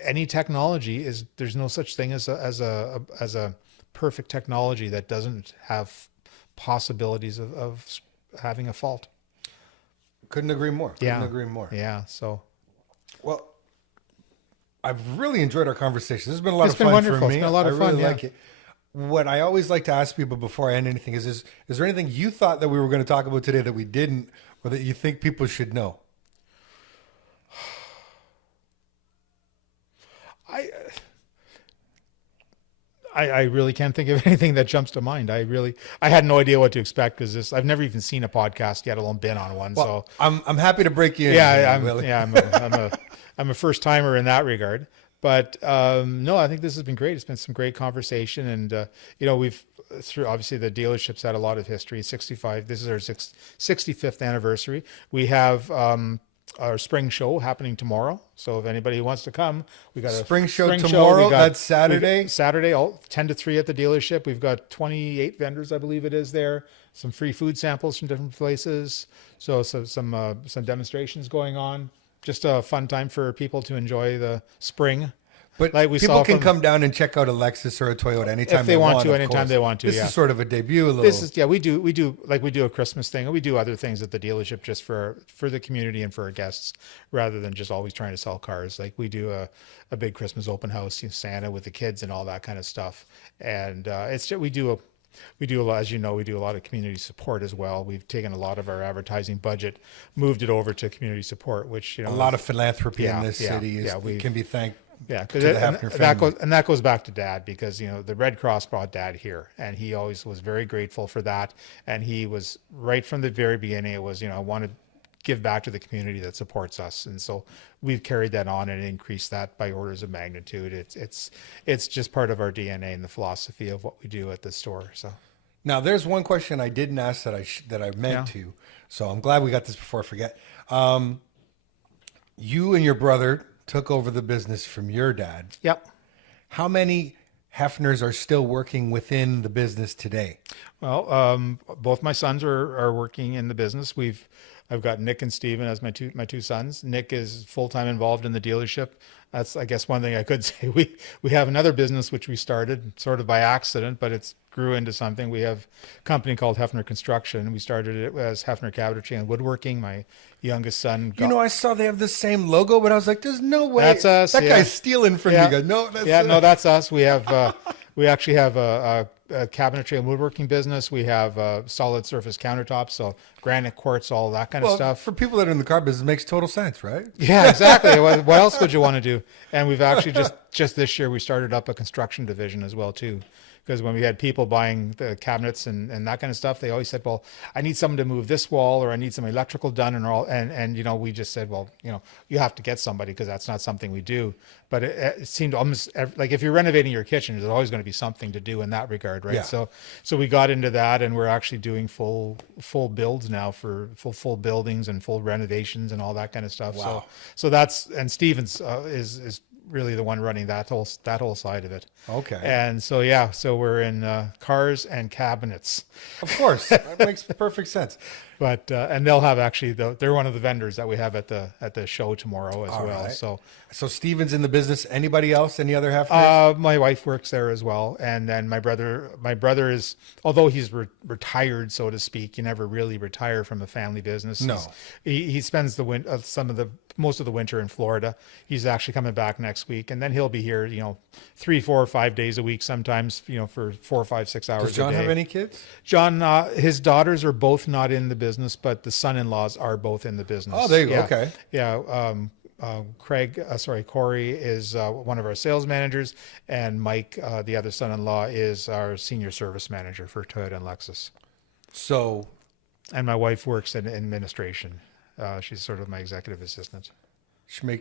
any technology there's no such thing as a perfect technology that doesn't have possibilities of having a fault. Couldn't agree more. Couldn't Yeah. agree more. Yeah. So, Well, I've really enjoyed our conversation. This has been a lot It's of been fun wonderful. for me. It's been a lot of I really fun, yeah. like it. What I always like to ask people before I end anything is there anything you thought that we were going to talk about today that we didn't, or that you think people should know? I really can't think of anything that jumps to mind. I had no idea what to expect because I've never even seen a podcast, yet alone been on one. Well, So I'm happy to break you in. yeah, Willy. I'm a first timer in that regard. But no, I think this has been great. It's been some great conversation, and we've through obviously the dealership's had a lot of history. 65. This is our 65th anniversary. We have our spring show happening tomorrow. So if anybody wants to come, we got a Spring show tomorrow. We That's Saturday. Saturday, 10 to 3 at the dealership. We've got 28 vendors, I believe it is there. Some free food samples from different places. So some demonstrations going on. Just a fun time for people to enjoy the spring. But Like we people saw can from- come down and check out a Lexus or a Toyota anytime If they want to, of anytime course. they want to, This yeah. is sort of a debut. A little. This is we do a Christmas thing, and we do other things at the dealership just for the community and for our guests, rather than just always trying to sell cars. Like we do a big Christmas open house, Santa with the kids and all that kind of stuff. And it's just, we do a lot, as you know, we do a lot of community support as well. We've taken a lot of our advertising budget, moved it over to community support, which a lot of philanthropy in Yeah, this yeah, city yeah, can be thanked. Yeah, to the Heffner family. that goes back to Dad, because the Red Cross brought Dad here, and he always was very grateful for that. And he was right from the very beginning. It was I want to give back to the community that supports us, and so we've carried that on and increased that by orders of magnitude. It's just part of our DNA and the philosophy of what we do at the store. So Now, there's one question I didn't ask that I meant to. So I'm glad we got this before I forget. You and your brother took over the business from your dad. yep. How many Heffners are still working within the business today? Well, both my sons are working in the business. I've got Nick and Steven as my two sons. Nick is full-time involved in the dealership. That's, I guess, one thing I could say. We have another business which we started sort of by accident, but it's grew into something. We have a company called Heffner Construction. We started it as Heffner Cabinetry and Woodworking. My youngest son I saw they have the same logo, but I was like, there's no way. That's us, That yeah. guy's stealing from Yeah. you guys. No, that's no, that's us. We have We actually have a cabinetry and woodworking business. We have solid surface countertops, so granite, quartz, all that kind of Well, stuff. for people that are in the car business, it makes total sense, right? Yeah, exactly. What else would you want to do? And we've actually just this year we started up a construction division as well too. Because when we had people buying the cabinets and that kind of stuff, they always said, well, I need someone to move this wall, or I need some electrical done and all. And you know, we just said, well, you know, you have to get somebody, because that's not something we do. But it seemed almost like if you're renovating your kitchen, there's always going to be something to do in that regard, right? Yeah. So we got into that, and we're actually doing full builds now for full buildings and full renovations and all that kind of stuff. Wow. So that's, and Stevens is really the one running that whole side of it. Okay. And so, yeah, so we're in cars and cabinets, Of course. That makes perfect sense. but and they'll have actually they're one of the vendors that we have at the show tomorrow as All well. right. So Steven's in the business. Anybody else? Any other Heffners? my wife works there as well, and then my brother is, although he's retired, so to speak, you never really retire from a family business. No. He spends the most of the winter in Florida. He's actually coming back next week, and then he'll be here, you know, 3, 4, or 5 days a week, sometimes, you know, for 4, 5, 6 hours. Does John a day. have any kids? John, his daughters are both not in the business, but the son-in-laws are both in the business. Oh, there you go. Yeah. Okay. Yeah. Corey is one of our sales managers, and Mike, the other son-in-law, is our senior service manager for Toyota and Lexus. So, And my wife works in administration. She's sort of my executive assistant.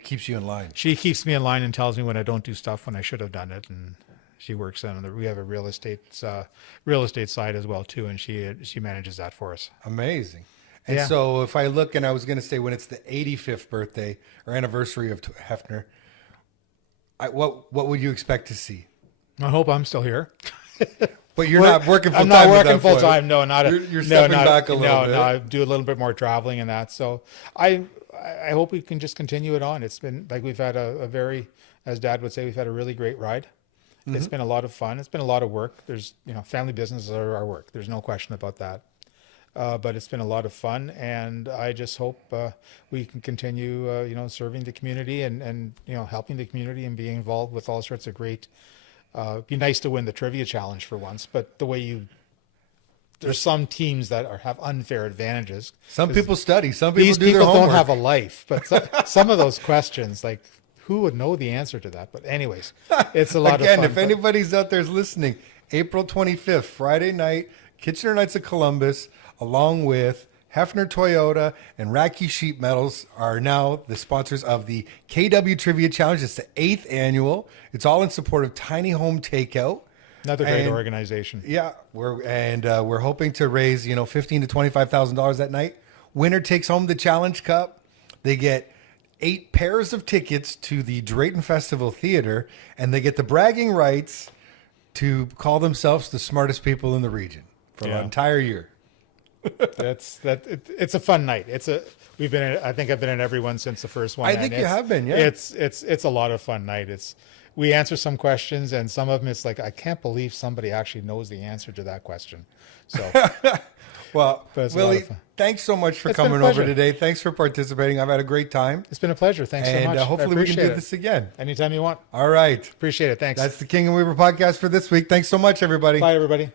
keeps you in line. She keeps me in line and tells me when I don't do stuff when I should have done it. And she works we have a real estate side as well too, and she manages that for us. Amazing. And Yeah. so if I look, and I was going to say when it's the 85th birthday or anniversary of Heffner, what would you expect to see? I hope I'm still here. But you're not working full I'm time. not working full time. No, not You're stepping back a little bit. No, I do a little bit more traveling and that. So I hope we can just continue it on. It's been like we've had a very, as Dad would say, we've had a really great ride. Mm-hmm. It's been a lot of fun. It's been a lot of work. There's, you know, family businesses are our work. There's no question about that. But it's been a lot of fun, and I just hope we can continue, you know, serving the community and you know, helping the community and being involved with all sorts of great. It'd be nice to win the trivia challenge for once, but the way there's some teams that have unfair advantages. Some people study. Some people These do their people don't homework. have a life, but some of those questions, like, who would know the answer to that? But anyways, it's a lot of Again, fun. if anybody's out there listening, April 25th, Friday night, Kitchener Knights of Columbus, along with Heffner Toyota and Racky Sheet Metals, are now the sponsors of the KW Trivia Challenge. It's the 8th annual. It's all in support of Tiny Home Takeout. Another great And- organization. Yeah, we're hoping to raise, you know, $15,000 to $25,000 that night. Winner takes home the Challenge Cup. They get 8 pairs of tickets to the Drayton Festival Theater, and they get the bragging rights to call themselves the smartest people in the region for an Yeah. entire year. It's a fun night. We've been in, I think I've been in every one since the first one. I think and you it's- have been, yeah. It's a lot of fun night. We answer some questions, and some of them it's like, I can't believe somebody actually knows the answer to that question. So Well, But it's a lot Willy, of fun. thanks so much for It's been a coming over pleasure. today. Thanks for participating. I've had a great time. it's been a pleasure. Thanks so And much. I hopefully we can do appreciate it. this again. Anytime you want. All right. Appreciate it. Thanks. That's the King and Weaver podcast for this week. Thanks so much, everybody. Bye, everybody.